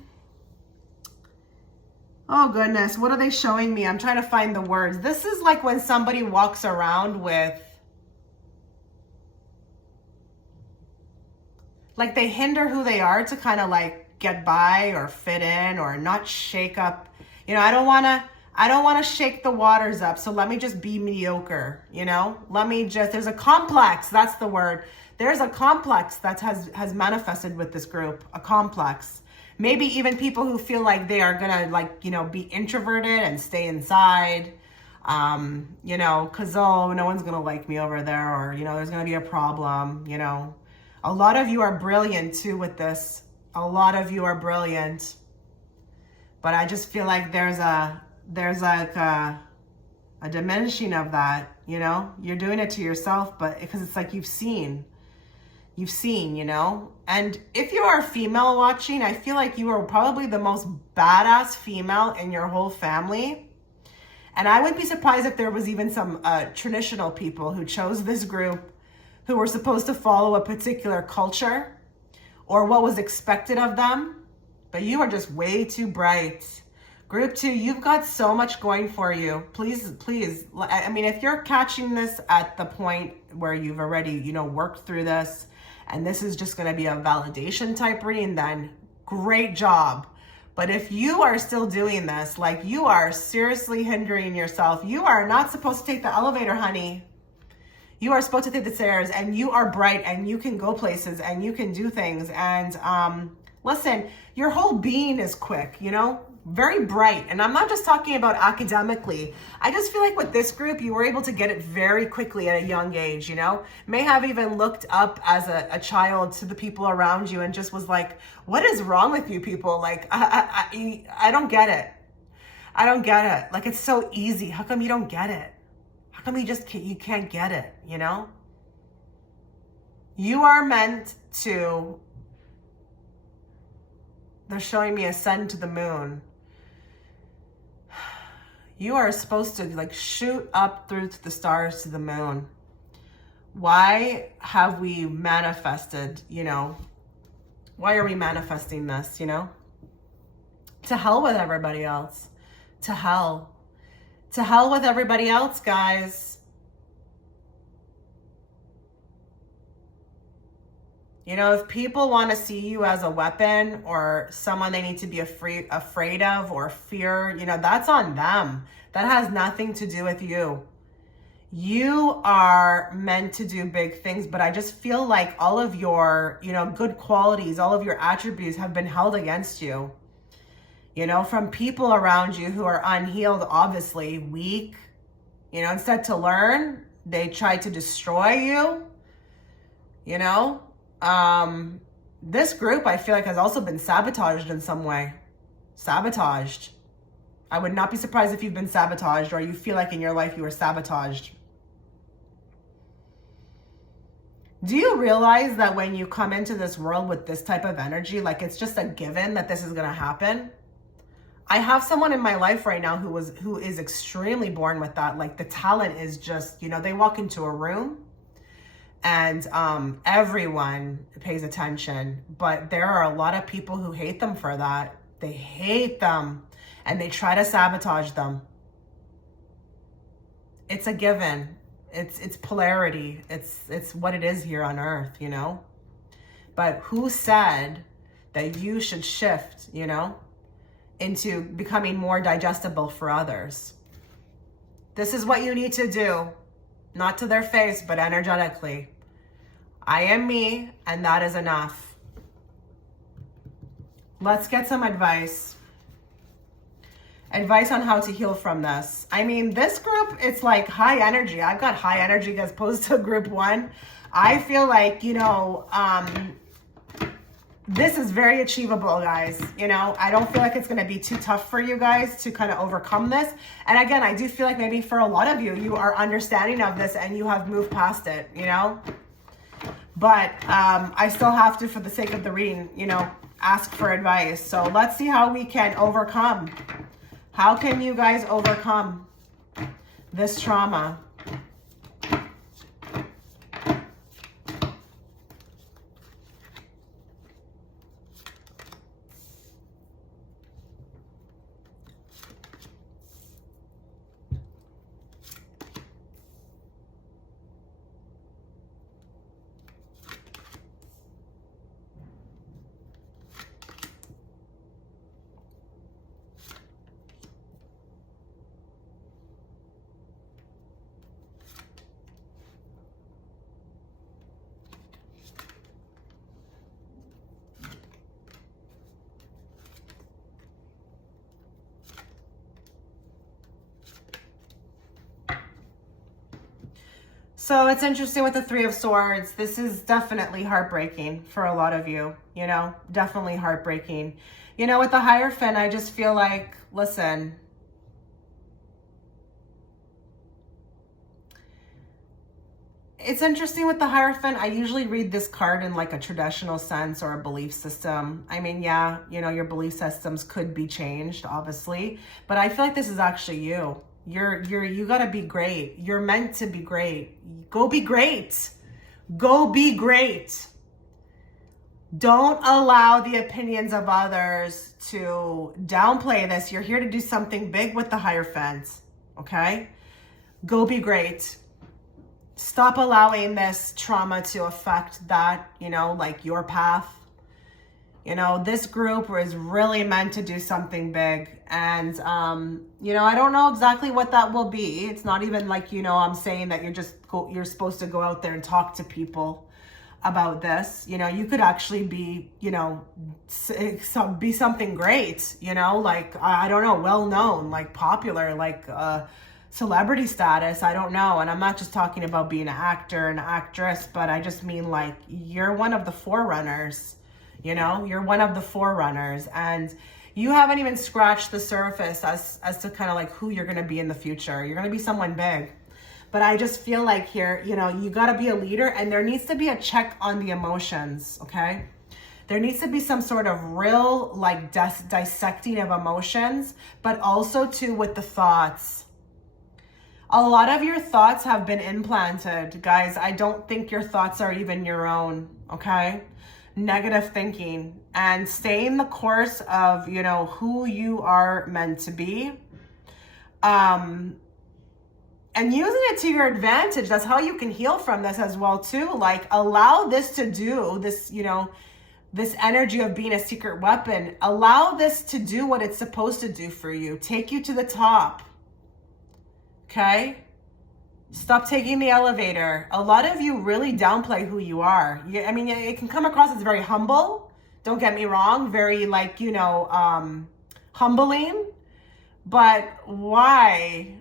goodness, what are they showing me? I'm trying to find the words. This is like when somebody walks around with, like they hinder who they are to kind of like get by or fit in or not shake up. You know, I don't want to shake the waters up. So let me just be mediocre, you know? There's a complex, that's the word. There's a complex that has manifested with this group, a complex. Maybe even people who feel like they are gonna like, you know, be introverted and stay inside, you know, cause oh, no one's gonna like me over there, or, you know, there's gonna be a problem, you know. A lot of you are brilliant too with this. A lot of you are brilliant. But I just feel like there's like a diminishing of that, you know? You're doing it to yourself, but because it's like you've seen, you know? And if you are a female watching, I feel like you are probably the most badass female in your whole family. And I wouldn't be surprised if there was even some traditional people who chose this group who were supposed to follow a particular culture or what was expected of them. But you are just way too bright. Group 2, you've got so much going for you. Please, I mean, if you're catching this at the point where you've already, you know, worked through this, and this is just going to be a validation type reading, then great job. But if you are still doing this, like you are seriously hindering yourself, you are not supposed to take the elevator, honey. You are supposed to take the stairs, and you are bright, and you can go places, and you can do things. And listen, your whole being is quick, you know, very bright. And I'm not just talking about academically. I just feel like with this group, you were able to get it very quickly at a young age, you know, may have even looked up as a child to the people around you and just was like, what is wrong with you people? Like, I don't get it. I don't get it. Like, it's so easy. How come you don't get it? How come you can't get it, you know? You are meant to, They're showing me ascend to the moon. You are supposed to like shoot up through the stars to the moon. Why have we manifested, you know? Why are we manifesting this, you know? To hell with everybody else. To hell. To hell with everybody else, guys. You know, if people want to see you as a weapon or someone they need to be afraid of or fear, you know, that's on them. That has nothing to do with you. You are meant to do big things, but I just feel like all of your, you know, good qualities, all of your attributes have been held against you. You know, from people around you who are unhealed, obviously, weak. You know, instead to learn, they try to destroy you. You know? This group, I feel like, has also been sabotaged in some way. Sabotaged. I would not be surprised if you've been sabotaged or you feel like in your life you were sabotaged. Do you realize that when you come into this world with this type of energy, like it's just a given that this is going to happen? I have someone in my life right now who is extremely born with that. Like the talent is just, you know, they walk into a room and everyone pays attention, but there are a lot of people who hate them for that. They hate them and they try to sabotage them. It's a given. It's polarity. It's what it is here on earth, you know? But who said that you should shift, you know, into becoming more digestible for others? This is what you need to do, not to their face, but energetically. I am me, and that is enough. Let's get some advice. Advice on how to heal from this. I mean, this group, it's like high energy. I've got high energy as opposed to group one. I feel like, you know, this is very achievable, guys. You know, I don't feel like it's going to be too tough for you guys to kind of overcome this. And again, I do feel like maybe for a lot of you, you are understanding of this and you have moved past it, you know. But I still have to, for the sake of the reading, you know, ask for advice. So let's see how we can overcome. How can you guys overcome this trauma? So it's interesting with the Three of Swords. This is definitely heartbreaking for a lot of you, you know, definitely heartbreaking. You know, with the Hierophant, I just feel like, listen, it's interesting with the Hierophant. I usually read this card in like a traditional sense or a belief system. I mean, yeah, you know, your belief systems could be changed, obviously, but I feel like this is actually you. You gotta be great. You're meant to be great. Go be great. Go be great. Don't allow the opinions of others to downplay this. You're here to do something big with the Hierophant, okay? Go be great. Stop allowing this trauma to affect that, you know, like your path. You know, this group is really meant to do something big. And, you know, I don't know exactly what that will be. It's not even like, you know, I'm saying that you're supposed to go out there and talk to people about this. You know, you could actually be, you know, be something great, you know, like, I don't know, well-known, like popular, like celebrity status. I don't know. And I'm not just talking about being an actor and actress, but I just mean like you're one of the forerunners. You know, you're one of the forerunners and you haven't even scratched the surface as to kind of like who you're going to be in the future. You're going to be someone big. But I just feel like here, you know, you got to be a leader and there needs to be a check on the emotions, okay? There needs to be some sort of real like dissecting of emotions, but also too with the thoughts. A lot of your thoughts have been implanted, guys. I don't think your thoughts are even your own, okay? Negative thinking, and staying the course of, you know, who you are meant to be. And using it to your advantage. That's how you can heal from this as well too. Like, allow this to do this, you know, this energy of being a secret weapon. Allow this to do what it's supposed to do for you. Take you to the top. Okay? Stop taking the elevator. A lot of you really downplay who you are. I mean, it can come across as very humble. Don't get me wrong. Very like, you know, humbling. But why?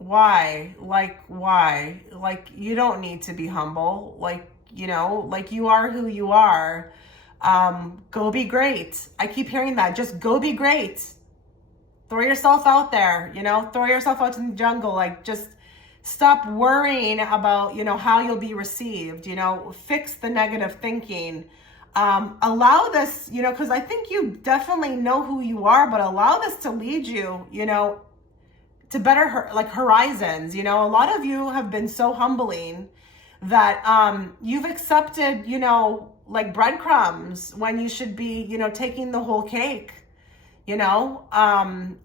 Like, why? Like, you don't need to be humble. Like, you know, like, you are who you are. Go be great. I keep hearing that. Just go be great. Throw yourself out there, you know, throw yourself out in the jungle. Like, just stop worrying about, you know, how you'll be received, you know, fix the negative thinking. Allow this, you know, because I think you definitely know who you are, but allow this to lead you, you know, to better like horizons. You know, a lot of you have been so humbling that you've accepted, you know, like breadcrumbs when you should be, you know, taking the whole cake. You know,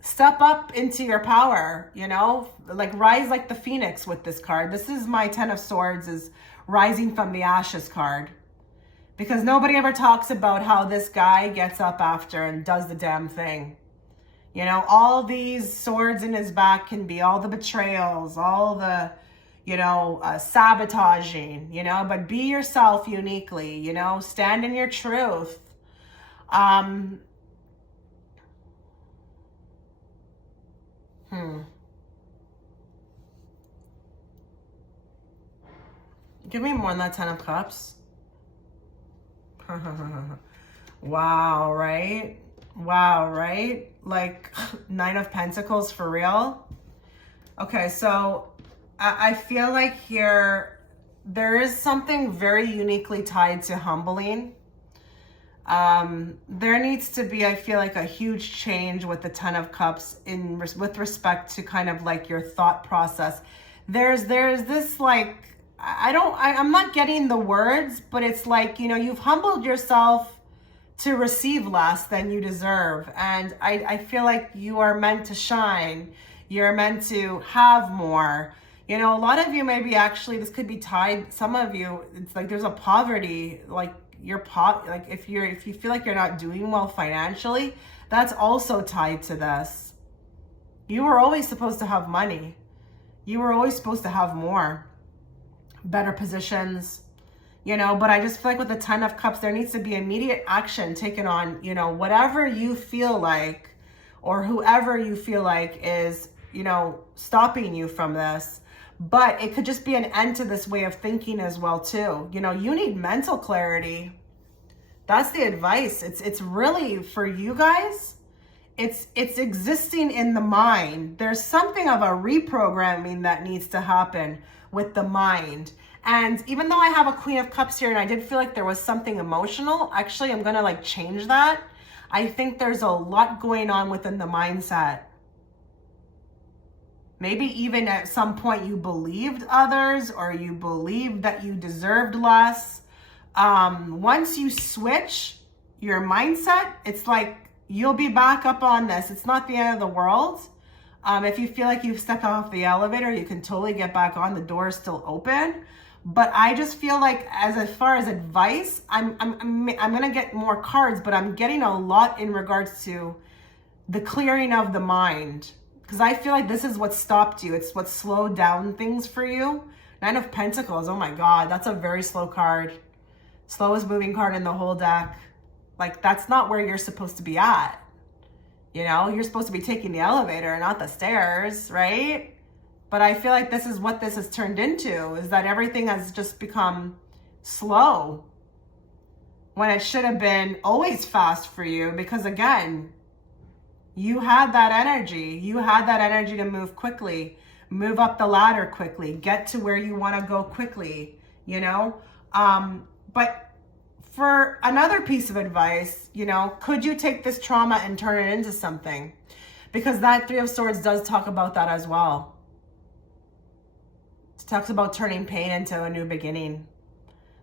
step up into your power, you know, like rise like the phoenix with this card. This is my 10 of Swords, is rising from the ashes card. Because nobody ever talks about how this guy gets up after and does the damn thing. You know, all these swords in his back can be all the betrayals, all the, you know, sabotaging, you know, but be yourself uniquely, you know, stand in your truth. Give me more than that 10 of Cups. Wow, right? Wow, right? Like 9 of Pentacles for real? Okay, so I feel like here there is something very uniquely tied to humbling. There needs to be, I feel like, a huge change with the 10 of Cups with respect to kind of like your thought process. There's this like, I'm not getting the words, but it's like, you know, you've humbled yourself to receive less than you deserve. And I feel like you are meant to shine. You're meant to have more. You know, a lot of you maybe actually, this could be tied, some of you, it's like there's a poverty, like like if you feel like you're not doing well financially, that's also tied to this. You were always supposed to have money. You were always supposed to have more, better positions, you know, but I just feel like with the 10 of Cups, there needs to be immediate action taken on, you know, whatever you feel like, or whoever you feel like is, you know, stopping you from this. But it could just be an end to this way of thinking as well too. You know, you need mental clarity. That's the advice. It's really for you guys. It's existing in the mind. There's something of a reprogramming that needs to happen with the mind. And even though I have a Queen of Cups here and I did feel like there was something emotional, actually I'm gonna like change that. I think there's a lot going on within the mindset. Maybe even at some point you believed others, or you believed that you deserved less. Once you switch your mindset, it's like you'll be back up on this. It's not the end of the world. If you feel like you've stepped off the elevator, you can totally get back on. The door is still open. But I just feel like as far as advice, I'm gonna get more cards, but I'm getting a lot in regards to the clearing of the mind. Because I feel like this is what stopped you. It's what slowed down things for you. 9 of Pentacles, oh my God, that's a very slow card. Slowest moving card in the whole deck. Like, that's not where you're supposed to be at. You know, you're supposed to be taking the elevator, not the stairs, right? But I feel like this is what this has turned into, is that everything has just become slow when it should have been always fast for you. Because again, you had that energy. You had that energy to move quickly, move up the ladder quickly, get to where you want to go quickly, you know? But for another piece of advice, you know, could you take this trauma and turn it into something? Because that Three of Swords does talk about that as well. It talks about turning pain into a new beginning.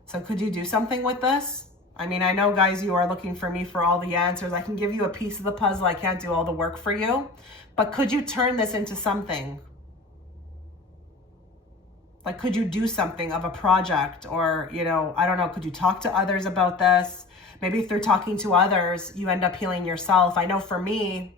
So could you do something with this? I mean, I know, guys, you are looking for me for all the answers. I can give you a piece of the puzzle. I can't do all the work for you. But could you turn this into something? Like, could you do something of a project? Or, you know, I don't know, could you talk to others about this? Maybe through talking to others, you end up healing yourself. I know for me,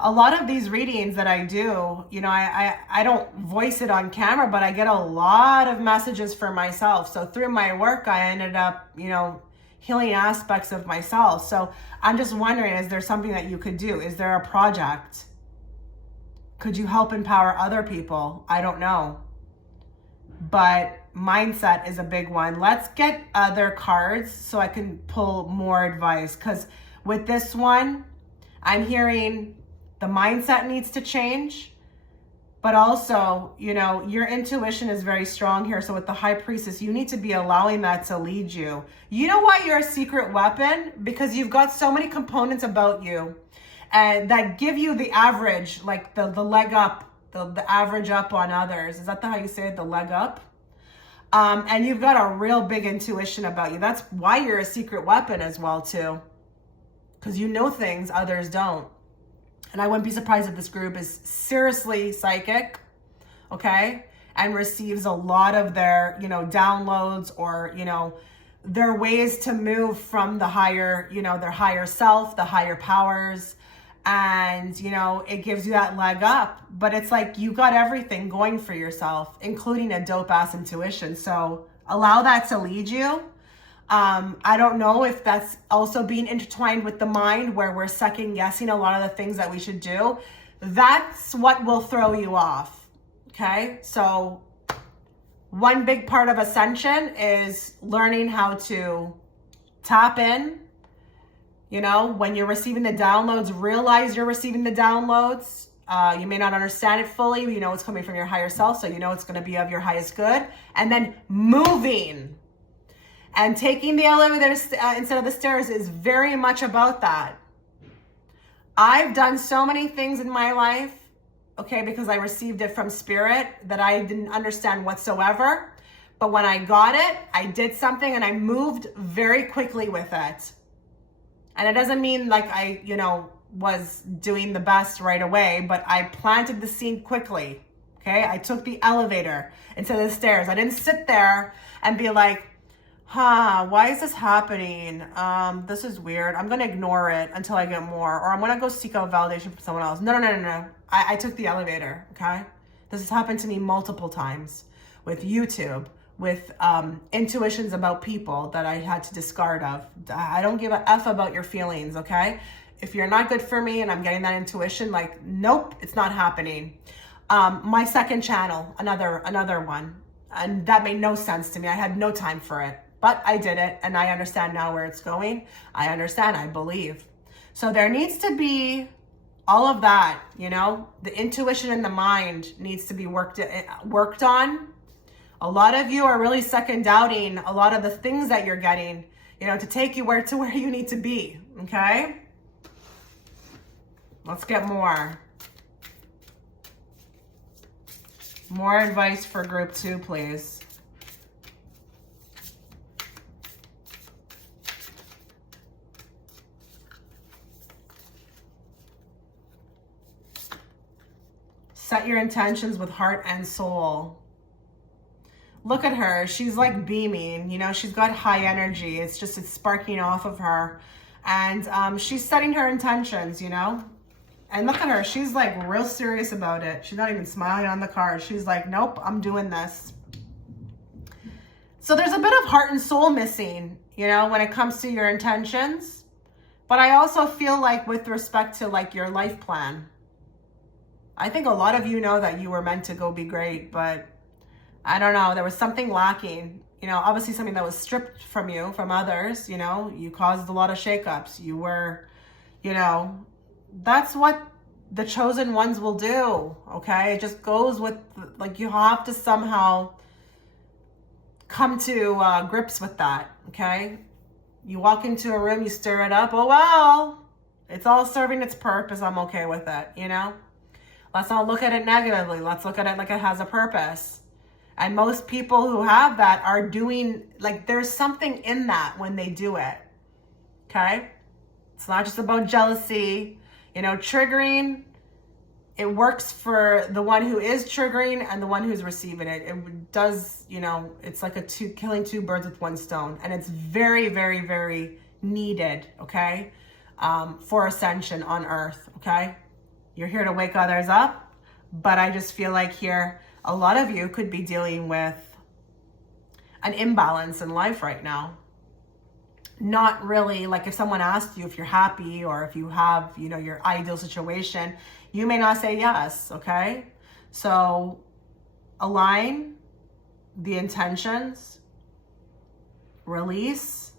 a lot of these readings that I do, you know, I don't voice it on camera, but I get a lot of messages for myself. So through my work, I ended up, you know, healing aspects of myself. So I'm just wondering, is there something that you could do? Is there a project? Could you help empower other people? I don't know. But mindset is a big one. Let's get other cards so I can pull more advice. Because with this one, I'm hearing the mindset needs to change, but also, you know, your intuition is very strong here. So with the High Priestess, you need to be allowing that to lead you. You know why you're a secret weapon? Because you've got so many components about you and that give you the average, like the leg up, the average up on others. Is that how you say it? The leg up? And you've got a real big intuition about you. That's why you're a secret weapon as well, too. Because you know things others don't. And I wouldn't be surprised if this group is seriously psychic, okay? And receives a lot of their, you know, downloads or, you know, their ways to move from the higher, you know, their higher self, the higher powers. And, you know, it gives you that leg up. But it's like you got everything going for yourself, including a dope-ass intuition. So allow that to lead you. I don't know if that's also being intertwined with the mind where we're second guessing a lot of the things that we should do. That's what will throw you off. Okay. So one big part of ascension is learning how to tap in. You know, when you're receiving the downloads, realize you're receiving the downloads. You may not understand it fully. You know, it's coming from your higher self. So you know, it's going to be of your highest good. And then moving. And taking the elevator instead of the stairs is very much about that. I've done so many things in my life, okay, because I received it from spirit that I didn't understand whatsoever. But when I got it, I did something and I moved very quickly with it. And it doesn't mean like I, you know, was doing the best right away, but I planted the seed quickly, okay? I took the elevator instead of the stairs. I didn't sit there and be like, why is this happening? This is weird. I'm going to ignore it until I get more, or I'm going to go seek out validation from someone else. No. I took the elevator. Okay. This has happened to me multiple times with YouTube, with, intuitions about people that I had to discard of. I don't give a F about your feelings. Okay. If you're not good for me and I'm getting that intuition, like, nope, it's not happening. My second channel, another one. And that made no sense to me. I had no time for it. But I did it, and I understand now where it's going. I understand, I believe. So there needs to be all of that, you know? The intuition in the mind needs to be worked on. A lot of you are really second doubting a lot of the things that you're getting, you know, to take you where you need to be, okay? Let's get more. More advice for group 2, please. Set your intentions with heart and soul. Look at her. She's like beaming, you know, she's got high energy. It's sparking off of her. And she's setting her intentions, you know. And look at her. She's like real serious about it. She's not even smiling on the card. She's like, nope, I'm doing this. So there's a bit of heart and soul missing, you know, when it comes to your intentions. But I also feel like with respect to like your life plan, I think a lot of you know that you were meant to go be great, but I don't know, there was something lacking. You know, obviously something that was stripped from you, from others, you know, you caused a lot of shakeups. You were, you know, that's what the chosen ones will do, okay? It just goes with, like, you have to somehow come to grips with that, okay? You walk into a room, you stir it up. Oh, well, it's all serving its purpose. I'm okay with it, you know? Let's not look at it negatively. Let's look at it like it has a purpose. And most people who have that are doing, like, there's something in that when they do it, okay? It's not just about jealousy. You know, triggering, it works for the one who is triggering and the one who's receiving it. It does, you know, it's like killing two birds with one stone. And it's very, very, very needed, okay, for ascension on earth, okay? You're here to wake others up, but I just feel like here, a lot of you could be dealing with an imbalance in life right now. Not really, like if someone asked you if you're happy or if you have, you know, your ideal situation, you may not say yes, okay? So align the intentions, release.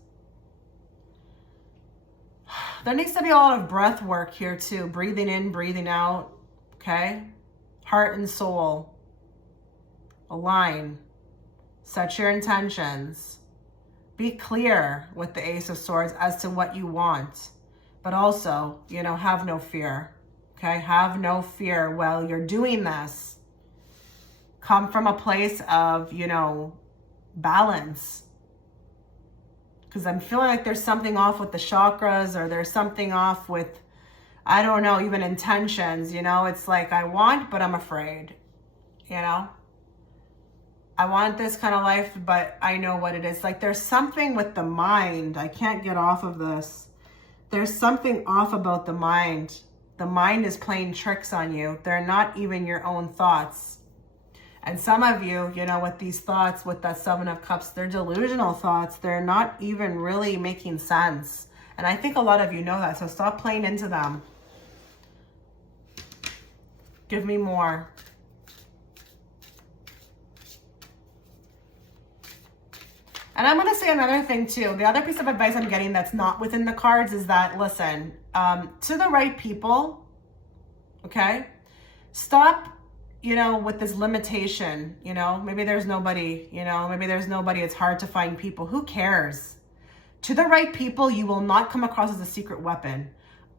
There needs to be a lot of breath work here too. Breathing in, breathing out, okay? Heart and soul. Align. Set your intentions. Be clear with the Ace of Swords as to what you want. But also, you know, have no fear. Okay? Have no fear while you're doing this. Come from a place of, you know, balance. Because I'm feeling like there's something off with the chakras, or there's something off with, I don't know, even intentions, you know? It's like I want, but I'm afraid, you know? I want this kind of life, but I know what it is. Like there's something with the mind. I can't get off of this. There's something off about the mind. The mind is playing tricks on you. They're not even your own thoughts. And some of you, you know, with these thoughts, with that Seven of Cups, they're delusional thoughts. They're not even really making sense. And I think a lot of you know that. So stop playing into them. Give me more. And I'm going to say another thing too. The other piece of advice I'm getting that's not within the cards is that, listen, to the right people, okay? Stop, you know, with this limitation, you know? Maybe there's nobody, you know? Maybe there's nobody. It's hard to find people. Who cares? To the right people, you will not come across as a secret weapon.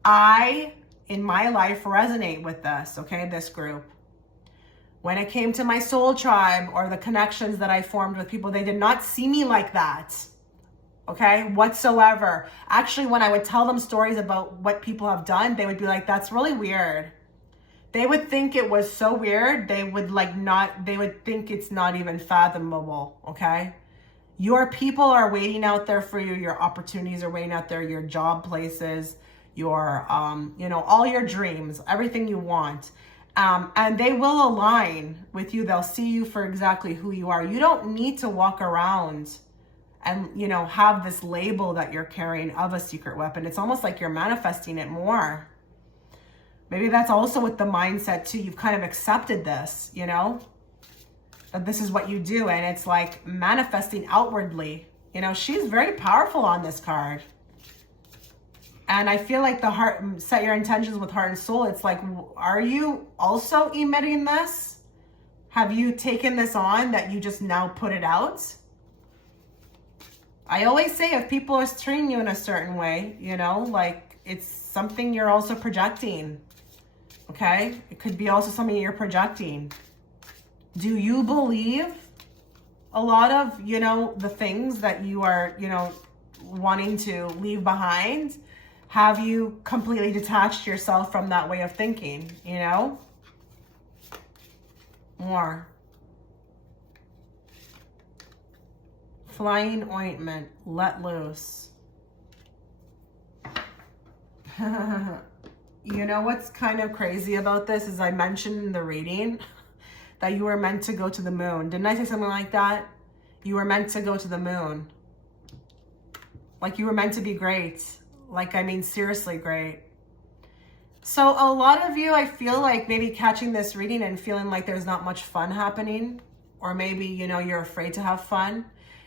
I, in my life, resonate with this, okay? This group. When it came to my soul tribe or the connections that I formed with people, they did not see me like that, okay, whatsoever. Actually, when I would tell them stories about what people have done, they would be like, that's really weird. They would think it was so weird. They would they would think it's not even fathomable, okay? Your people are waiting out there for you. Your opportunities are waiting out there. Your job places, your, you know, all your dreams, everything you want. And they will align with you. They'll see you for exactly who you are. You don't need to walk around and, you know, have this label that you're carrying of a secret weapon. It's almost like you're manifesting it more. Maybe that's also with the mindset too. You've kind of accepted this, you know, that this is what you do. And it's like manifesting outwardly. You know, she's very powerful on this card. And I feel like the heart, set your intentions with heart and soul. It's like, are you also emitting this? Have you taken this on that you just now put it out? I always say if people are treating you in a certain way, you know, like it's something you're also projecting. Okay? It could be also something you're projecting. Do you believe a lot of, you know, the things that you are, you know, wanting to leave behind? Have you completely detached yourself from that way of thinking, you know? More. Flying ointment, let loose. You know what's kind of crazy about this is I mentioned in the reading that you were meant to go to the moon. Didn't I say something like that? You were meant to go to the moon. Like you were meant to be great. Like, I mean, seriously great. So a lot of you, I feel like maybe catching this reading and feeling like there's not much fun happening, or maybe, you know, you're afraid to have fun.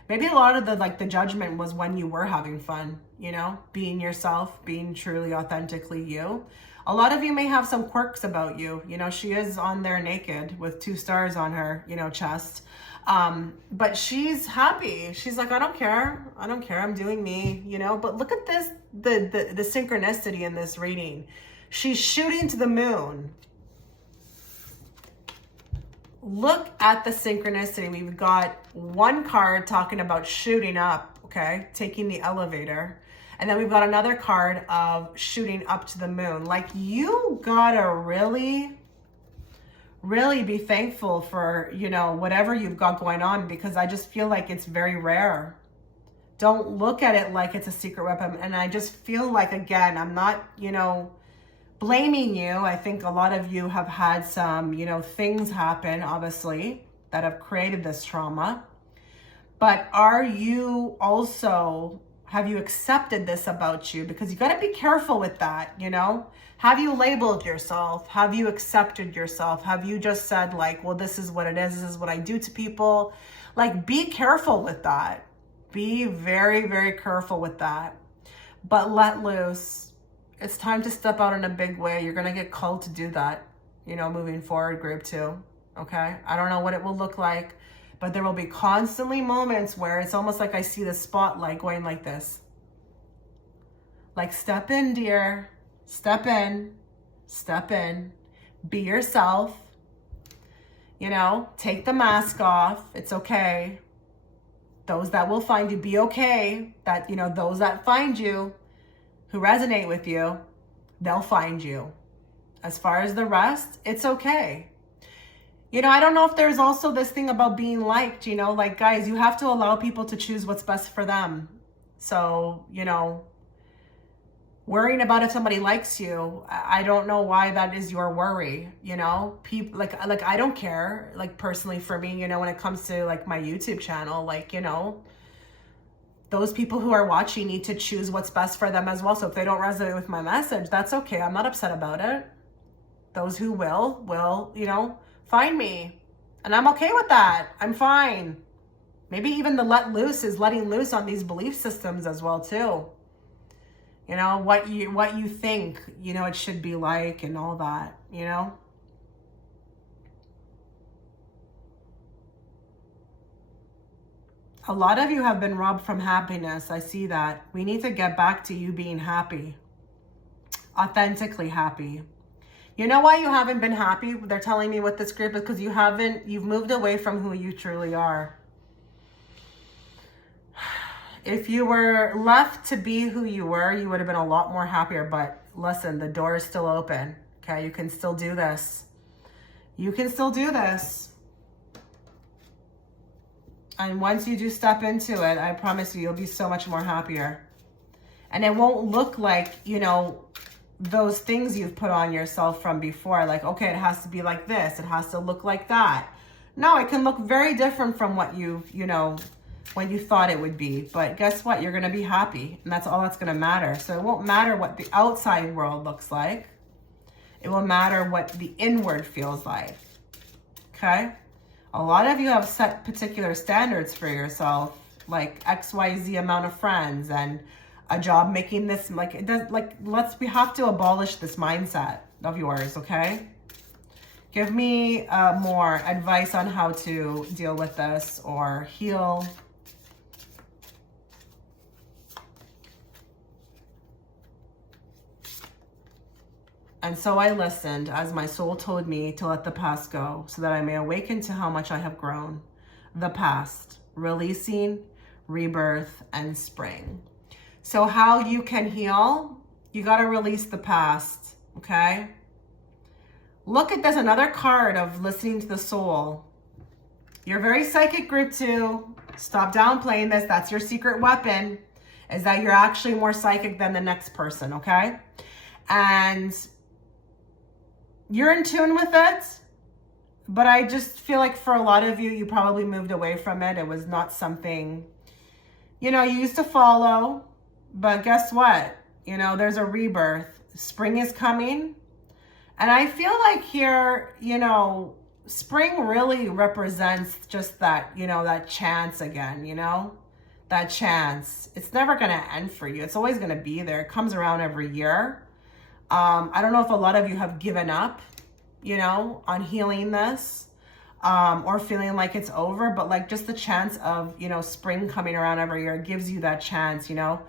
Maybe a lot of the judgment was when you were having fun, you know, being yourself, being truly authentically you. A lot of you may have some quirks about you. You know, she is on there naked with 2 stars on her, you know, chest. But she's happy. She's like, I don't care. I don't care. I'm doing me, you know. But look at this, the synchronicity in this reading. She's shooting to the moon. Look at the synchronicity. We've got one card talking about shooting up, okay, taking the elevator. And then we've got another card of shooting up to the moon. Like, you gotta really be thankful for, you know, whatever you've got going on, because I just feel like it's very rare. Don't look at it like it's a secret weapon. And I just feel like, again, I'm not, you know, blaming you. I think a lot of you have had some, you know, things happen, obviously, that have created this trauma. But are you also, have you accepted this about you? Because you got to be careful with that, you know? Have you labeled yourself? Have you accepted yourself? Have you just said like, well, this is what it is. This is what I do to people. Like, be careful with that. Be very, very careful with that. But let loose. It's time to step out in a big way. You're going to get called to do that, you know, moving forward, group 2. Okay? I don't know what it will look like, but there will be constantly moments where it's almost like I see the spotlight going like this. Like, step in, dear. Step in. Step in. Be yourself. You know, take the mask off. It's okay. Those that will find you, be okay. That, you know, those that find you, who resonate with you, they'll find you. As far as the rest, it's okay. You know, I don't know if there's also this thing about being liked, you know, like, guys, you have to allow people to choose what's best for them. So, you know, worrying about if somebody likes you, I don't know why that is your worry, you know? People, like I don't care, like, personally for me, you know, when it comes to, like, my YouTube channel, like, you know, those people who are watching need to choose what's best for them as well. So if they don't resonate with my message, that's okay. I'm not upset about it. Those who will, you know, find me. And I'm okay with that. I'm fine. Maybe even the let loose is letting loose on these belief systems as well too. You know, what you think, you know, it should be like and all that, you know. A lot of you have been robbed from happiness. I see that. We need to get back to you being happy. Authentically happy. You know why you haven't been happy? They're telling me with this group is because you've moved away from who you truly are. If you were left to be who you were, you would have been a lot more happier. But listen, the door is still open. Okay, you can still do this. You can still do this. And once you do step into it, I promise you, you'll be so much more happier. And it won't look like, you know, those things you've put on yourself from before. Like, okay, it has to be like this. It has to look like that. No, it can look very different from what you've, you know, when you thought it would be. But guess what? You're going to be happy. And that's all that's going to matter. So it won't matter what the outside world looks like. It will matter what the inward feels like. Okay? A lot of you have set particular standards for yourself, like XYZ amount of friends and a job making this, like, it does, like, we have to abolish this mindset of yours, okay? Give me more advice on how to deal with this or heal. And so I listened as my soul told me to let the past go so that I may awaken to how much I have grown. The past, releasing, rebirth, and spring. So how you can heal, you got to release the past, okay? Look at this, another card of listening to the soul. You're very psychic, group 2. Stop downplaying this. That's your secret weapon, is that you're actually more psychic than the next person, okay? And you're in tune with it, but I just feel like for a lot of you, you probably moved away from it. It was not something, you know, you used to follow, but guess what? You know, there's a rebirth. Spring is coming. And I feel like here, you know, spring really represents just that, you know, that chance again, you know, that chance. It's never going to end for you. It's always going to be there. It comes around every year. I don't know if a lot of you have given up, you know, on healing this, or feeling like it's over, but like just the chance of, you know, spring coming around every year gives you that chance, you know.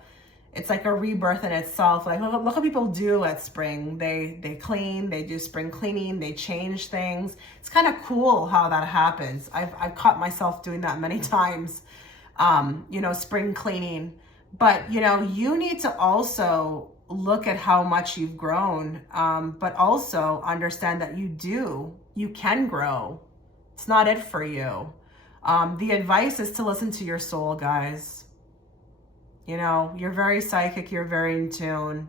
It's like a rebirth in itself. Like look what people do at spring. They clean, they do spring cleaning, they change things. It's kind of cool how that happens. I've caught myself doing that many times. You know, spring cleaning. But you know, you need to also look at how much you've grown, but also understand that you can grow. It's not it for you. The advice is to listen to your soul, guys. You know, you're very psychic, you're very in tune.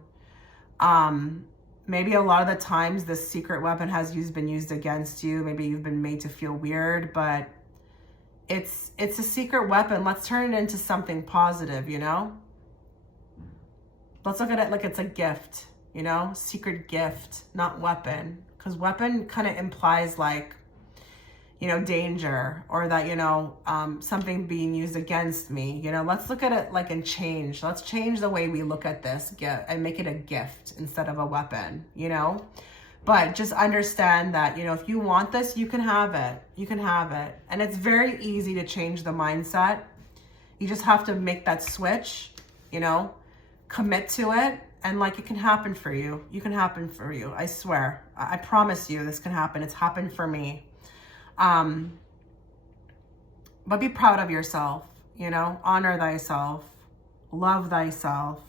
Maybe a lot of the times this secret weapon has been used against you. Maybe you've been made to feel weird, but it's a secret weapon. Let's turn it into something positive, you know? Let's look at it like it's a gift, you know? Secret gift, not weapon. Because weapon kind of implies like, you know, danger, or that, you know, something being used against me. You know, let's look at it like in change. Let's change the way we look at this gift and make it a gift instead of a weapon, you know? But just understand that, you know, if you want this, you can have it. You can have it. And it's very easy to change the mindset. You just have to make that switch, you know, commit to it. And like, it can happen for you. You can happen for you. I swear. I promise you this can happen. It's happened for me. But be proud of yourself, you know, honor thyself, love thyself.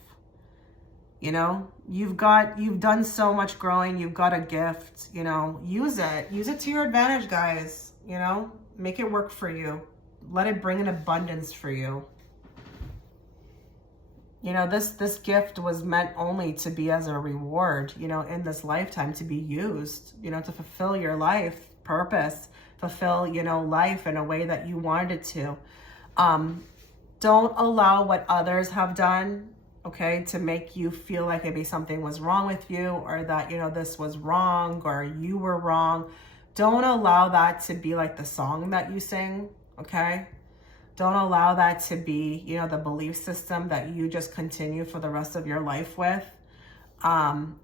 You know, you've done so much growing. You've got a gift, you know, use it to your advantage, guys, you know, make it work for you. Let it bring an abundance for you. You know, this gift was meant only to be as a reward, you know, in this lifetime, to be used, you know, to fulfill your life purpose, fulfill, you know, life in a way that you wanted it to. Don't allow what others have done, okay, to make you feel like maybe something was wrong with you, or that, you know, this was wrong, or you were wrong. Don't allow that to be like the song that you sing, okay? Don't allow that to be, you know, the belief system that you just continue for the rest of your life with.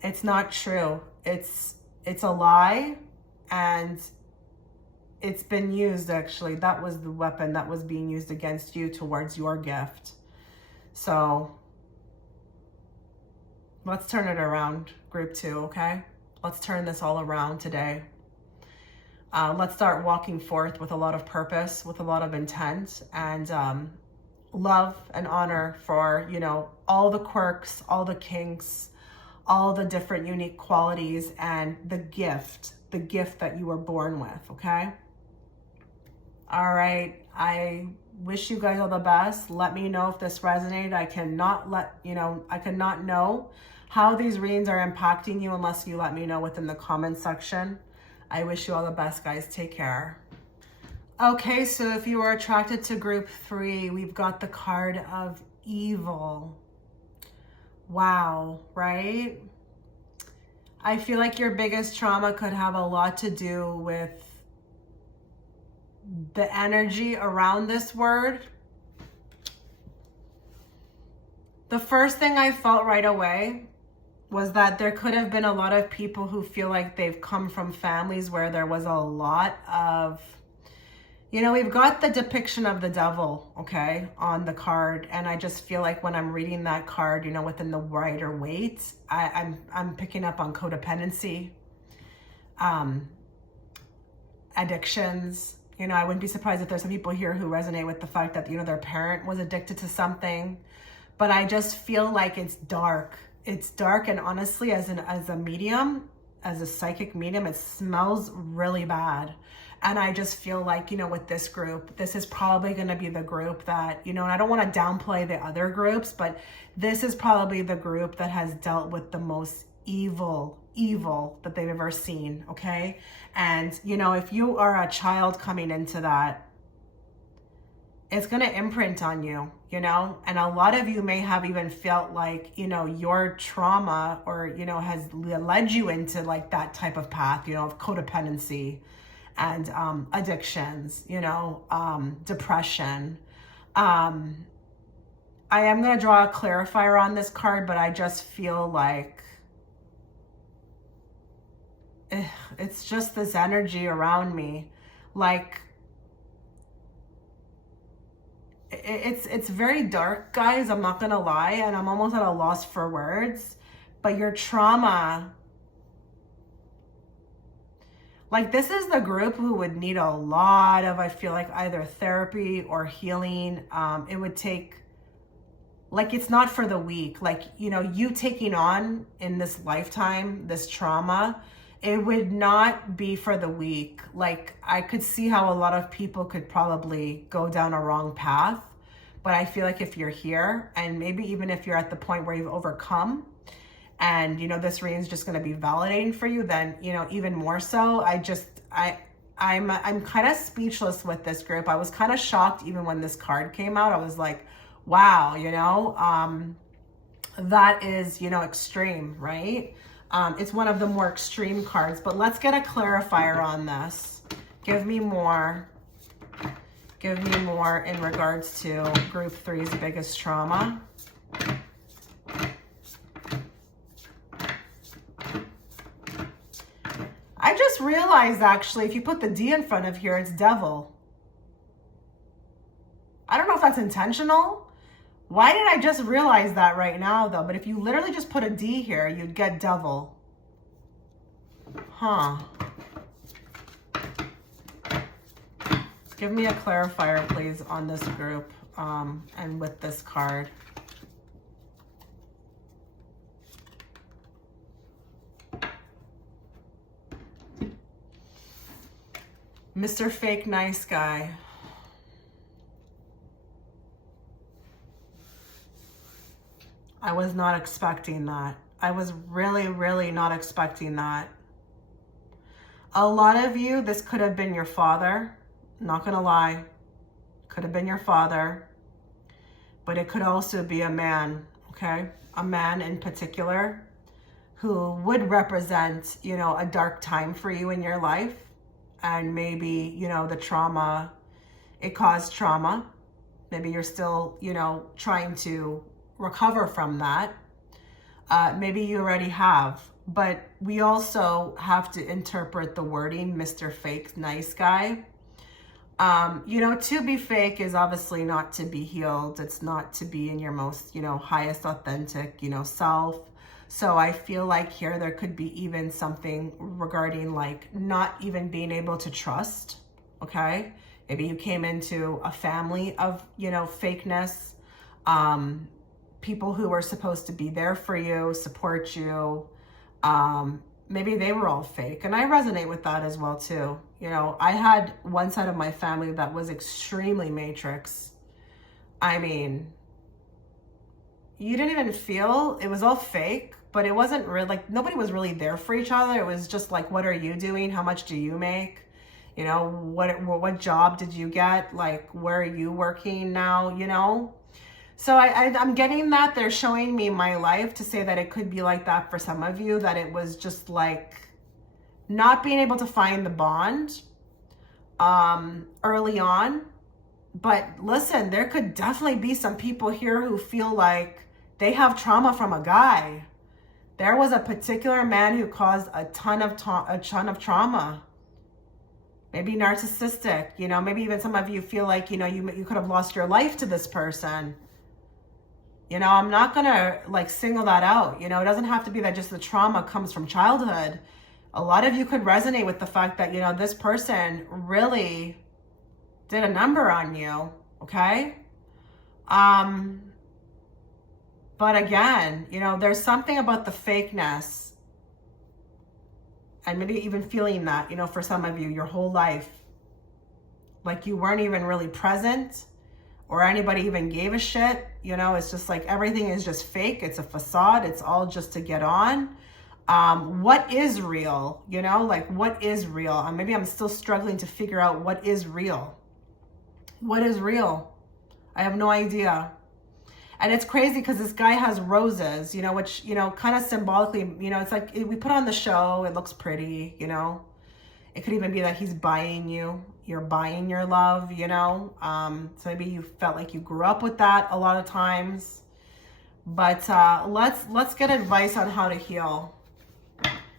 It's not true. It's a lie, and it's been used, actually. That was the weapon that was being used against you towards your gift. So let's turn it around, group 2, okay? Let's turn this all around today. Let's start walking forth with a lot of purpose, with a lot of intent, and love and honor for, you know, all the quirks, all the kinks, all the different unique qualities, and the gift that you were born with, okay? All right, I wish you guys all the best. Let me know if this resonated. I cannot know how these readings are impacting you unless you let me know within the comment section. I wish you all the best, guys. Take care. Okay, so if you are attracted to group 3, we've got the card of evil. Wow, right? I feel like your biggest trauma could have a lot to do with the energy around this word. The first thing I felt right away was that there could have been a lot of people who feel like they've come from families where there was a lot of, you know, we've got the depiction of the devil, okay, on the card. And I just feel like when I'm reading that card, you know, within the Rider Waite, I'm picking up on codependency, addictions. You know, I wouldn't be surprised if there's some people here who resonate with the fact that, you know, their parent was addicted to something. But I just feel like it's dark. It's dark, and honestly, as a medium, as a psychic medium, it smells really bad. And I just feel like, you know, with this group, this is probably going to be the group that, you know, and I don't want to downplay the other groups, but this is probably the group that has dealt with the most evil that they've ever seen, okay? And, you know, if you are a child coming into that, it's going to imprint on you, you know? And a lot of you may have even felt like, you know, your trauma or, you know, has led you into like that type of path, you know, of codependency and addictions, you know, depression. I am going to draw a clarifier on this card, but I just feel like it's just this energy around me. Like, it's very dark, guys. I'm not gonna lie, and I'm almost at a loss for words. But your trauma, like, this is the group who would need a lot of, I feel like, either therapy or healing. It would take, like, it's not for the weak. Like, you know, you taking on in this lifetime, this trauma, it would not be for the weak. Like, I could see how a lot of people could probably go down a wrong path. But I feel like if you're here, and maybe even if you're at the point where you've overcome, and, you know, this reading's just going to be validating for you, then, you know, even more so. I'm kind of speechless with this group. I was kind of shocked even when this card came out. I was like, wow, you know, that is, you know, extreme, right? It's one of the more extreme cards, but let's get a clarifier on this. Give me more in regards to group 3's biggest trauma. I just realized, actually, if you put the D in front of here, it's devil. I don't know if that's intentional. Why did I just realize that right now, though? But if you literally just put a D here, you'd get devil. Huh. Give me a clarifier, please, on this group and with this card. Mr. Fake Nice Guy. I was not expecting that. I was really, really not expecting that. A lot of you, this could have been your father. Not gonna lie. Could have been your father. But it could also be a man, okay? A man in particular who would represent, you know, a dark time for you in your life. And maybe, you know, the trauma, it caused trauma. Maybe you're still, you know, trying to recover from that. Maybe you already have. But we also have to interpret the wording, Mr. Fake Nice Guy. You know, to be fake is obviously not to be healed. It's not to be in your most, you know, highest authentic, you know, self. So I feel like here there could be even something regarding like not even being able to trust, okay? Maybe you came into a family of, you know, fakeness, people who were supposed to be there for you, support you. Maybe they were all fake. And I resonate with that as well too. You know, I had one side of my family that was extremely matrix. I mean, you didn't even feel, it was all fake, but it wasn't real. Like, nobody was really there for each other. It was just like, what are you doing? How much do you make? You know, what job did you get? Like, where are you working now? You know? So I'm getting that they're showing me my life to say that it could be like that for some of you, that it was just like not being able to find the bond early on. But listen, there could definitely be some people here who feel like they have trauma from a guy. There was a particular man who caused a ton of trauma. Maybe narcissistic, you know, maybe even some of you feel like, you know, you could have lost your life to this person. You know, I'm not going to like single that out. You know, it doesn't have to be that just the trauma comes from childhood. A lot of you could resonate with the fact that, you know, this person really did a number on you, okay? But again, you know, there's something about the fakeness, and maybe even feeling that, you know, for some of you, your whole life, like you weren't even really present, or anybody even gave a shit. You know, it's just like everything is just fake. It's a facade. It's all just to get on. What is real? You know, like what is real? Maybe I'm still struggling to figure out what is real. What is real? I have no idea. And it's crazy because this guy has roses, you know, which, you know, kind of symbolically, you know, it's like we put on the show. It looks pretty, you know. It could even be that he's buying you. You're buying your love, you know. So maybe you felt like you grew up with that a lot of times. But let's get advice on how to heal.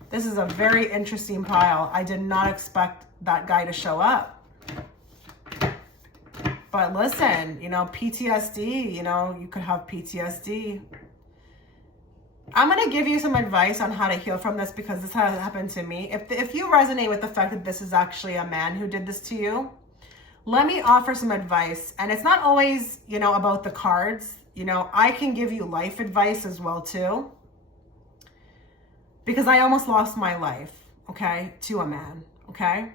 This is a very interesting pile. I did not expect that guy to show up. But listen, you know, PTSD, you know, you could have PTSD. I'm going to give you some advice on how to heal from this because this has happened to me. If you resonate with the fact that this is actually a man who did this to you, let me offer some advice. And it's not always, you know, about the cards. You know, I can give you life advice as well too. Because I almost lost my life, okay, to a man, okay?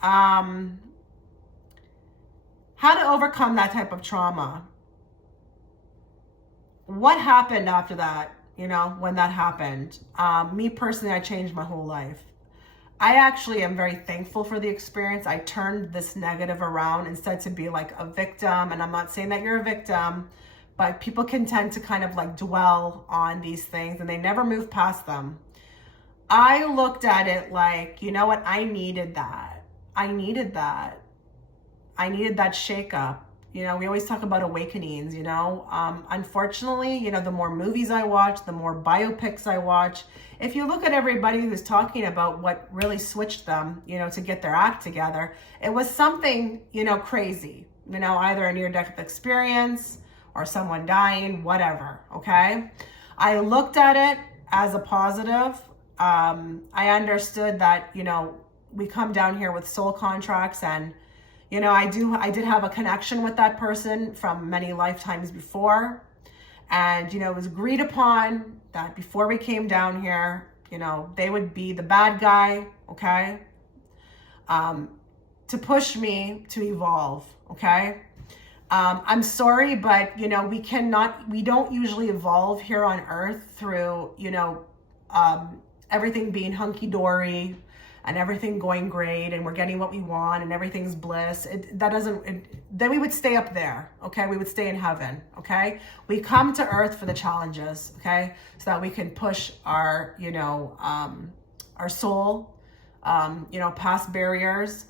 How to overcome that type of trauma. What happened after that, you know, when that happened? Me personally, I changed my whole life. I actually am very thankful for the experience. I turned this negative around instead to be like a victim. And I'm not saying that you're a victim, but people can tend to kind of like dwell on these things and they never move past them. I looked at it like, you know what? I needed that. I needed that shakeup. You know, we always talk about awakenings, you know. Unfortunately, you know, the more movies I watch, the more biopics I watch, if you look at everybody who's talking about what really switched them, you know, to get their act together, it was something, you know, crazy, you know, either a near-death experience or someone dying, whatever, okay? I looked at it as a positive. I understood that, you know, we come down here with soul contracts and, you know, I did have a connection with that person from many lifetimes before. And, you know, it was agreed upon that before we came down here, you know, they would be the bad guy, okay? To push me to evolve, okay? I'm sorry, but, you know, we don't usually evolve here on Earth through, you know, everything being hunky-dory and everything going great and we're getting what we want and everything's bliss. Then we would stay up there, okay? We would stay in heaven, okay? We come to Earth for the challenges, okay? So that we can push our, you know, our soul, you know, past barriers.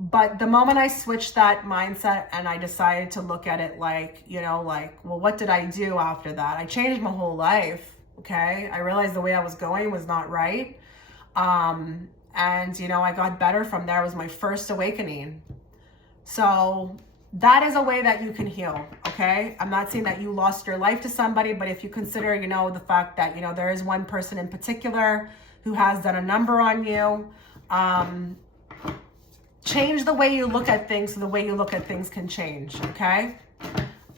But the moment I switched that mindset and I decided to look at it like, you know, like, well, what did I do after that? I changed my whole life, okay? I realized the way I was going was not right. And, you know, I got better from there. It was my first awakening. So that is a way that you can heal, okay? I'm not saying that you lost your life to somebody, but if you consider, you know, the fact that, you know, there is one person in particular who has done a number on you, change the way you look at things so the way you look at things can change, okay?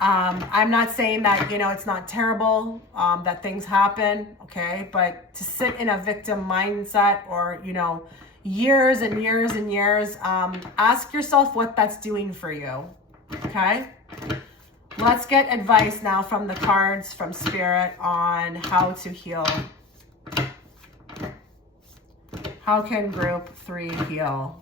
I'm not saying that, you know, it's not terrible, that things happen, okay? But to sit in a victim mindset or, you know, years and years and years, ask yourself what that's doing for you, okay? Let's get advice now from the cards, from Spirit, on how to heal. How can group 3 heal?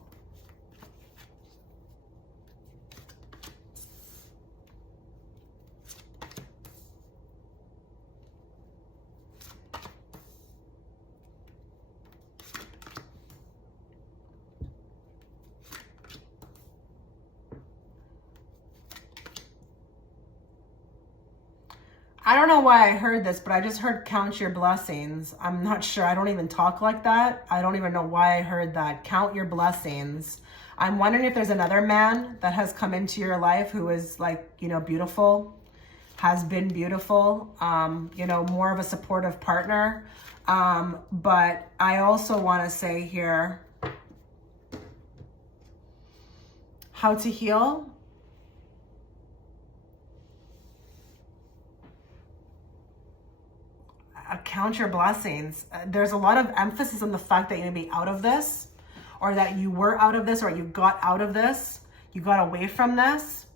I don't know why I heard this, but I just heard count your blessings. I'm not sure. I don't even talk like that. I don't even know why I heard that. Count your blessings. I'm wondering if there's another man that has come into your life who is like, you know, beautiful, has been beautiful, you know, more of a supportive partner. But I also want to say here, how to heal. Count your blessings. There's a lot of emphasis on the fact that you're going to be out of this, or that you were out of this, or you got out of this, you got away from this.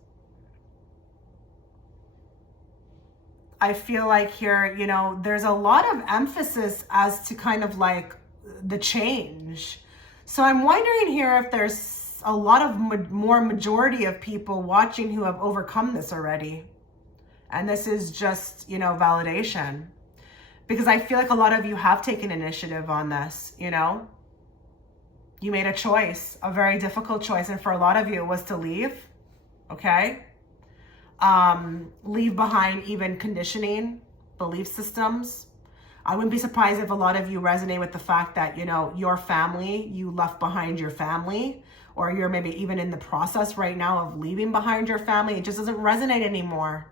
I feel like here, you know, there's a lot of emphasis as to kind of like the change. So I'm wondering here if there's a lot of more majority of people watching who have overcome this already. And this is just, you know, validation. Because I feel like a lot of you have taken initiative on this, you know. You made a choice, a very difficult choice. And for a lot of you, it was to leave, okay? Leave behind even conditioning, belief systems. I wouldn't be surprised if a lot of you resonate with the fact that, you know, your family, you left behind your family, or you're maybe even in the process right now of leaving behind your family. It just doesn't resonate anymore.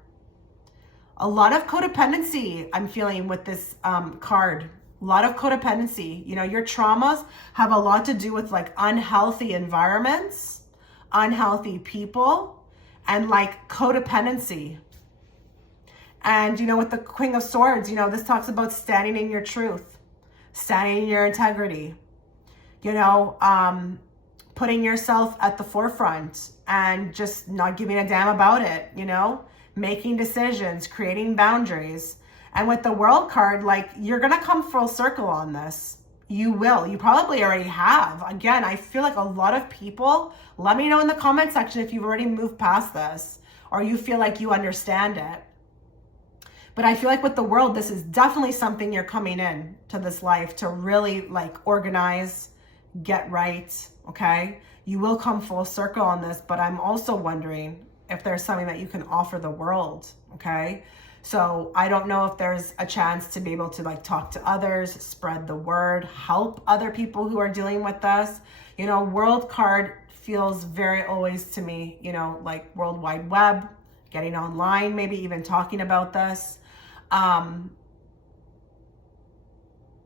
A lot of codependency I'm feeling with this card. A lot of codependency. You know, your traumas have a lot to do with like unhealthy environments, unhealthy people, and like codependency. And, you know, with the Queen of Swords, you know, this talks about standing in your truth, standing in your integrity, you know, putting yourself at the forefront and just not giving a damn about it, you know, making decisions, creating boundaries. And with the World card, like, you're going to come full circle on this. You will. You probably already have. Again, I feel like a lot of people, let me know in the comment section if you've already moved past this or you feel like you understand it. But I feel like with the World, this is definitely something you're coming in to this life to really like organize, get right, okay? You will come full circle on this, but I'm also wondering if there's something that you can offer the world, okay? So I don't know if there's a chance to be able to like talk to others, spread the word, help other people who are dealing with this. You know, World card feels very always to me, you know, like World Wide Web, getting online, maybe even talking about this.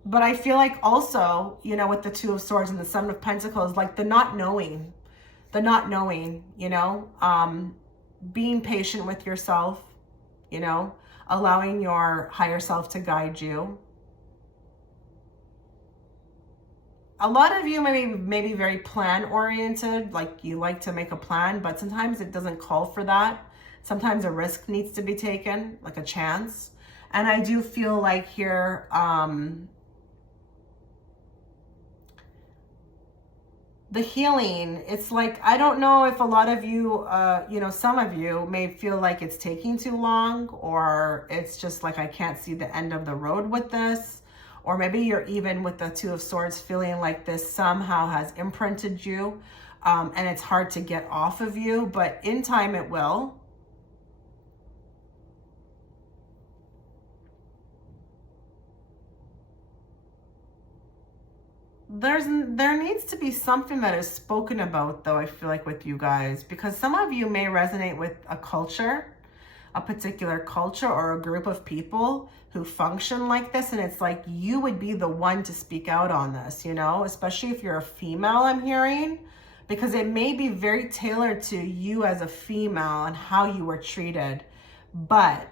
But I feel like also, you know, with the Two of Swords and the Seven of Pentacles, like the not knowing, you know, being patient with yourself, you know, allowing your higher self to guide you. A lot of you may be very plan oriented, like you like to make a plan, but sometimes it doesn't call for that. Sometimes a risk needs to be taken, like a chance. And I do feel like here, the healing, it's like, I don't know if a lot of you, you know, some of you may feel like it's taking too long, or it's just like, I can't see the end of the road with this. Or maybe you're even with the Two of Swords feeling like this somehow has imprinted you, and it's hard to get off of you, but in time it will. There needs to be something that is spoken about, though, I feel like, with you guys, because some of you may resonate with a culture, a particular culture or a group of people who function like this, and it's like you would be the one to speak out on this, you know, especially if you're a female, I'm hearing, because it may be very tailored to you as a female and how you were treated, but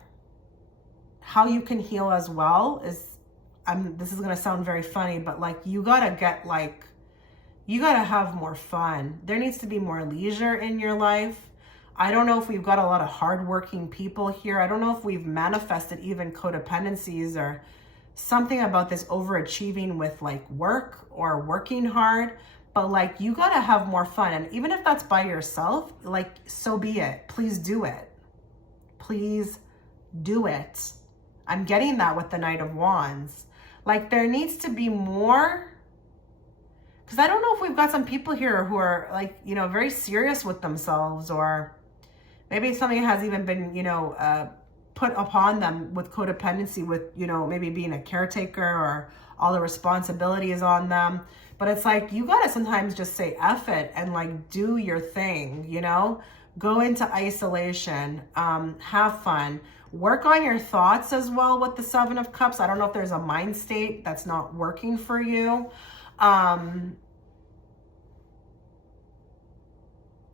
how you can heal as well is, this is going to sound very funny, but like, you got to get like, you got to have more fun. There needs to be more leisure in your life. I don't know if we've got a lot of hardworking people here. I don't know if we've manifested even codependencies or something about this overachieving with like work or working hard, but like, you got to have more fun. And even if that's by yourself, like, so be it. Please do it. Please do it. I'm getting that with the Knight of Wands. Like, there needs to be more, because I don't know if we've got some people here who are like, you know, very serious with themselves, or maybe something has even been, you know, put upon them with codependency, with, you know, maybe being a caretaker or all the responsibility is on them. But it's like, you got to sometimes just say F it and like do your thing, you know, go into isolation, have fun. Work on your thoughts as well with the Seven of Cups. I don't know if there's a mind state that's not working for you.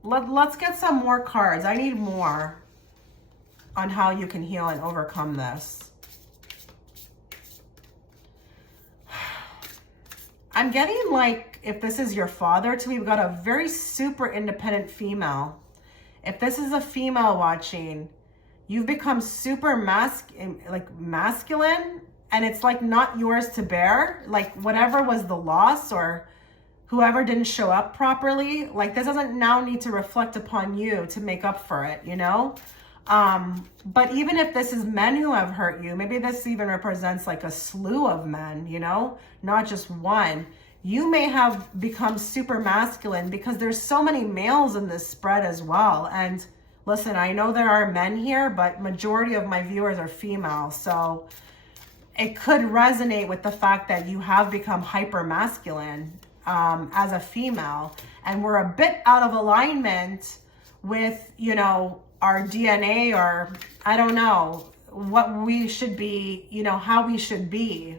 Let's get some more cards. I need more on how you can heal and overcome this. I'm getting like, if this is your father too, we've got a very super independent female. If this is a female watching, you've become super masculine, and it's like not yours to bear. Like, whatever was the loss or whoever didn't show up properly, like, this doesn't now need to reflect upon you to make up for it, you know? But even if this is men who have hurt you, maybe this even represents like a slew of men, you know, not just one. You may have become super masculine because there's so many males in this spread as well. And listen, I know there are men here, but majority of my viewers are female. So it could resonate with the fact that you have become hyper masculine as a female, and we're a bit out of alignment with, you know, our DNA, or I don't know what we should be, you know, how we should be.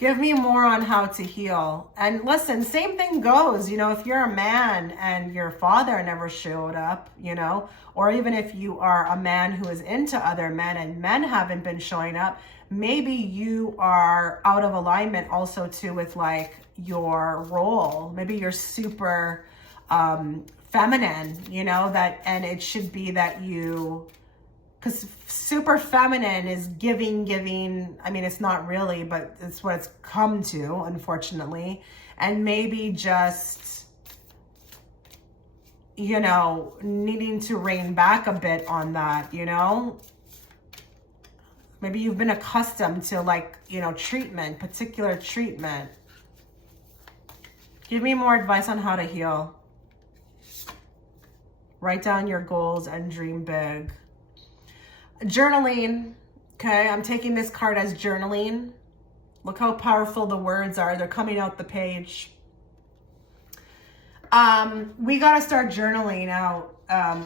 Give me more on how to heal. And listen, same thing goes, you know, if you're a man and your father never showed up, you know, or even if you are a man who is into other men and men haven't been showing up, maybe you are out of alignment also too with like your role. Maybe you're super feminine, you know, that, and it should be that you, because super feminine is giving. I mean, it's not really, but it's what it's come to, unfortunately. And maybe just, you know, needing to rein back a bit on that, you know. Maybe you've been accustomed to like, you know, treatment, particular treatment. Give me more advice on how to heal. Write down your goals and dream big. Journaling, okay, I'm taking this card as journaling. Look how powerful the words are. They're coming out the page. We got to start journaling out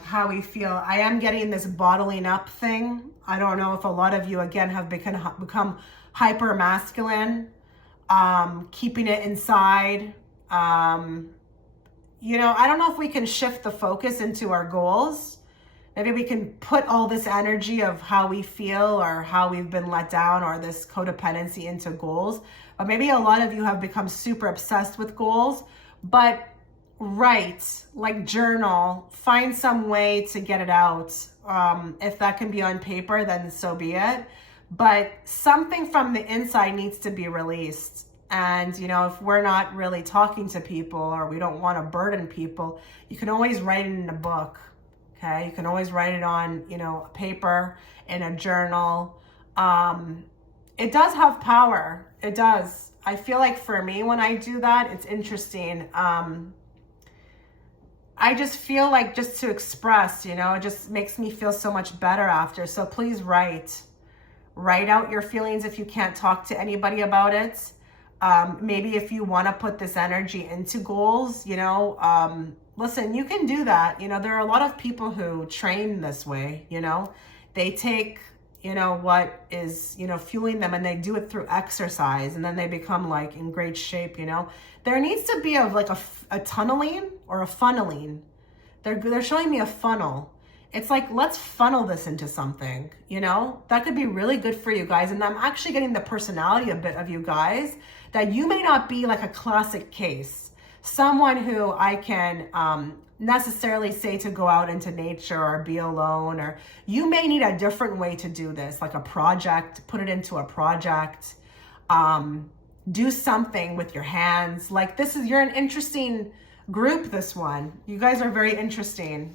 how we feel. I am getting this bottling up thing. I don't know if a lot of you, again, have become hyper masculine, keeping it inside. You know, I don't know if we can shift the focus into our goals. Maybe we can put all this energy of how we feel or how we've been let down or this codependency into goals. But maybe a lot of you have become super obsessed with goals. But write, like journal, find some way to get it out. If that can be on paper, then so be it. But something from the inside needs to be released. And, you know, if we're not really talking to people or we don't want to burden people, you can always write it in a book. Okay, you can always write it on, you know, a paper, in a journal. It does have power. It does. I feel like for me, when I do that, it's interesting. I just feel like just to express, you know, it just makes me feel so much better after. So please write. Write out your feelings if you can't talk to anybody about it. Maybe if you want to put this energy into goals, you know, listen, you can do that. You know, there are a lot of people who train this way, you know, they take, you know, what is, you know, fueling them and they do it through exercise and then they become like in great shape, you know. There needs to be like a tunneling or a funneling. They're showing me a funnel. It's like, let's funnel this into something, you know, that could be really good for you guys. And I'm actually getting the personality a bit of you guys that you may not be like a classic case. Someone who I can necessarily say to go out into nature or be alone, or you may need a different way to do this, like a project, put it into a project, do something with your hands. Like you're an interesting group, this one. You guys are very interesting.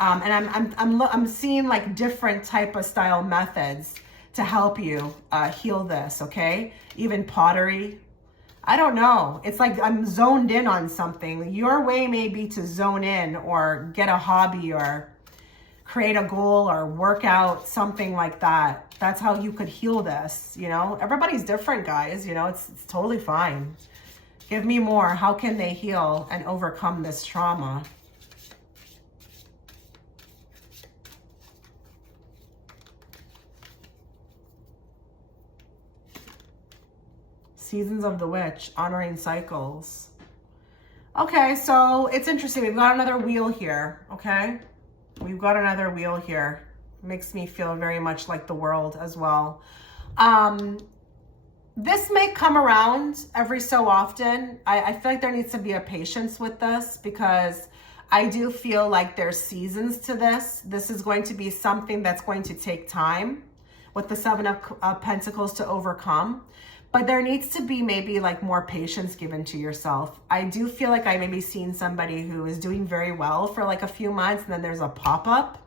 And I'm seeing like different type of style methods to help you heal this, okay? Even pottery. I don't know. It's like I'm zoned in on something. Your way may be to zone in or get a hobby or create a goal or work out, something like that. That's how you could heal this, you know? Everybody's different, guys. You know, it's totally fine. Give me more. How can they heal and overcome this trauma? Seasons of the Witch, honoring cycles. Okay, so it's interesting. We've got another wheel here, okay? We've got another wheel here. Makes me feel very much like the world as well. This may come around every so often. I feel like there needs to be a patience with this because I do feel like there's seasons to this. This is going to be something that's going to take time with the Seven of Pentacles to overcome. But there needs to be maybe like more patience given to yourself. I do feel like I may be seeing somebody who is doing very well for like a few months and then there's a pop-up.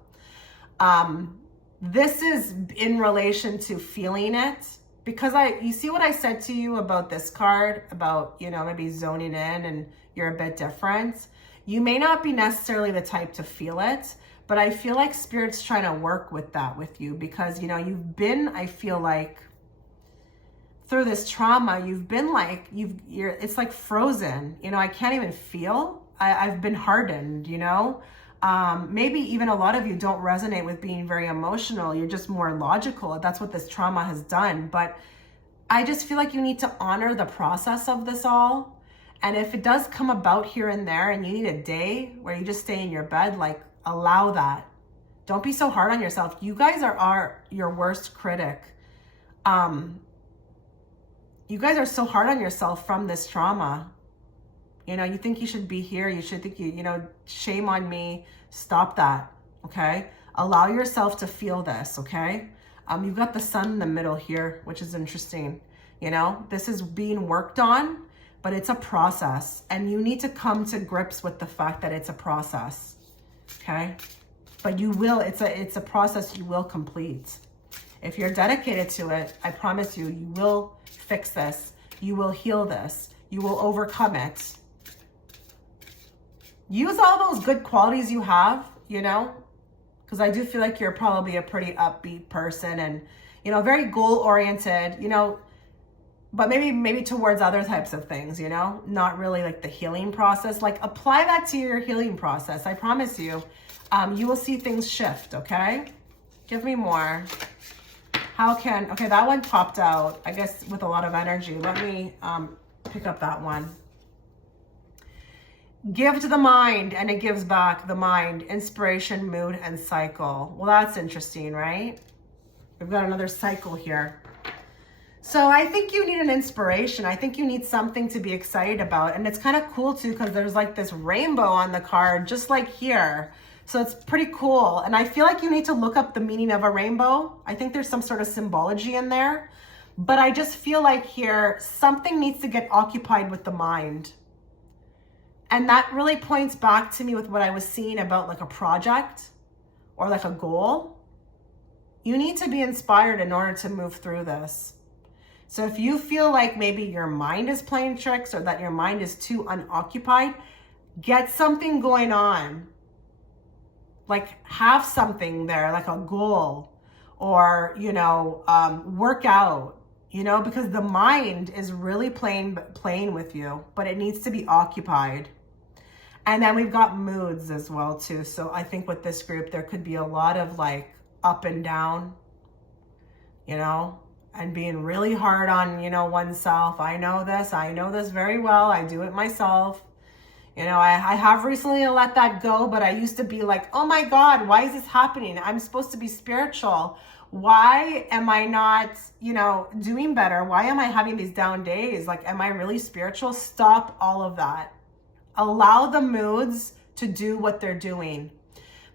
This is in relation to feeling it because you see what I said to you about this card about, you know, maybe zoning in and you're a bit different. You may not be necessarily the type to feel it, But I feel like Spirit's trying to work with that with you because, you know, you've been, I feel like, through this trauma, you've been like, it's like frozen. You know, I can't even feel. I've been hardened, you know. Maybe even a lot of you don't resonate with being very emotional. You're just more logical. That's what this trauma has done. But I just feel like you need to honor the process of this all. And if it does come about here and there and you need a day where you just stay in your bed, like, allow that. Don't be so hard on yourself. You guys are your worst critic. You guys are so hard on yourself from this trauma. You know, you think you should be here. You should think you know, shame on me. Stop that, okay? Allow yourself to feel this, okay? You've got the sun in the middle here, which is interesting. You know, this is being worked on, but it's a process. And you need to come to grips with the fact that it's a process, okay? But you will, it's a process you will complete. If you're dedicated to it, I promise you, you will fix this. You will heal this. You will overcome it. Use all those good qualities you have, you know, because I do feel like you're probably a pretty upbeat person and, you know, very goal-oriented, you know, but maybe towards other types of things, you know, not really like the healing process. Like, apply that to your healing process. I promise you, you will see things shift, okay? Give me more. Okay, that one popped out, I guess, with a lot of energy. Let me pick up that one. Give to the mind and it gives back the mind, inspiration, mood, and cycle. Well, that's interesting, right? We've got another cycle here. So I think you need an inspiration. I think you need something to be excited about. And it's kind of cool too, because there's like this rainbow on the card, just like here. So it's pretty cool. And I feel like you need to look up the meaning of a rainbow. I think there's some sort of symbology in there. But I just feel like here, something needs to get occupied with the mind. And that really points back to me with what I was seeing about like a project or like a goal. You need to be inspired in order to move through this. So if you feel like maybe your mind is playing tricks or that your mind is too unoccupied, get something going on. Like, have something there, like a goal, or, you know, work out, you know, because the mind is really playing with you, but it needs to be occupied. And then we've got moods as well too. So I think with this group, there could be a lot of like up and down, you know, and being really hard on, you know, oneself. I know this very well. I do it myself. You know, I have recently let that go, but I used to be like, oh my God, why is this happening? I'm supposed to be spiritual. Why am I not, you know, doing better? Why am I having these down days? Like, am I really spiritual? Stop all of that. Allow the moods to do what they're doing.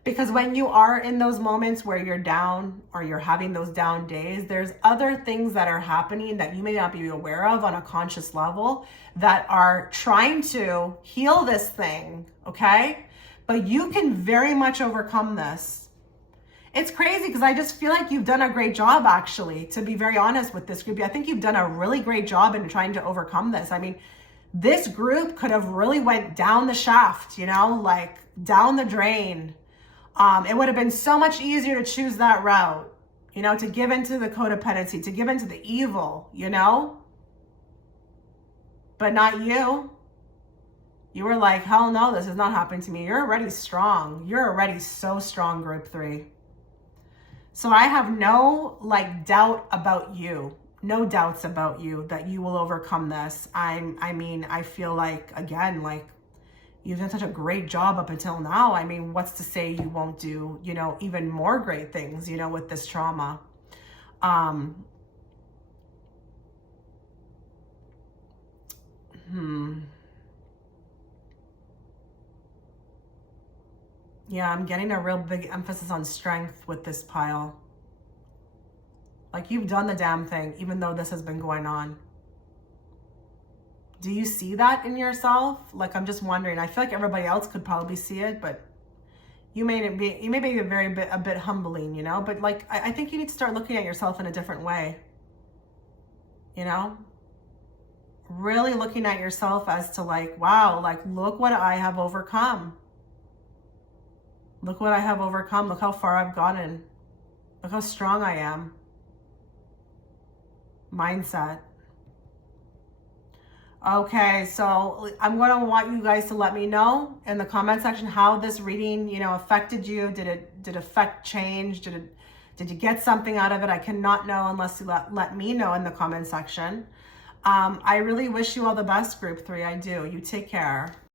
Because when you are in those moments where you're down or you're having those down days, there's other things that are happening that you may not be aware of on a conscious level that are trying to heal this thing, okay? But you can very much overcome this. It's crazy because I just feel like you've done a great job, actually, to be very honest with this group. I think you've done a really great job in trying to overcome this. I mean, this group could have really went down the shaft, you know, like down the drain. It would have been so much easier to choose that route, you know, to give into the codependency, to give into the evil, you know, but not you. You were like, hell no, this is not happening to me. You're already strong. You're already so strong, group 3. So I have no like doubt about you, no doubts about you that you will overcome this. I mean, I feel like, again, like, you've done such a great job up until now. I mean, what's to say you won't do, you know, even more great things, you know, with this trauma. Yeah, I'm getting a real big emphasis on strength with this pile. Like, you've done the damn thing, even though this has been going on. Do you see that in yourself? Like, I'm just wondering. I feel like everybody else could probably see it, but you may be a bit humbling, you know? But like, I think you need to start looking at yourself in a different way. You know? Really looking at yourself as to like, wow, like, look what I have overcome. Look what I have overcome. Look how far I've gotten. Look how strong I am. Mindset. Okay, so I'm going to want you guys to let me know in the comment section how this reading, you know, affected you. Did it affect change? Did you get something out of it? I cannot know unless you let me know in the comment section. I really wish you all the best, group 3. I do. You take care.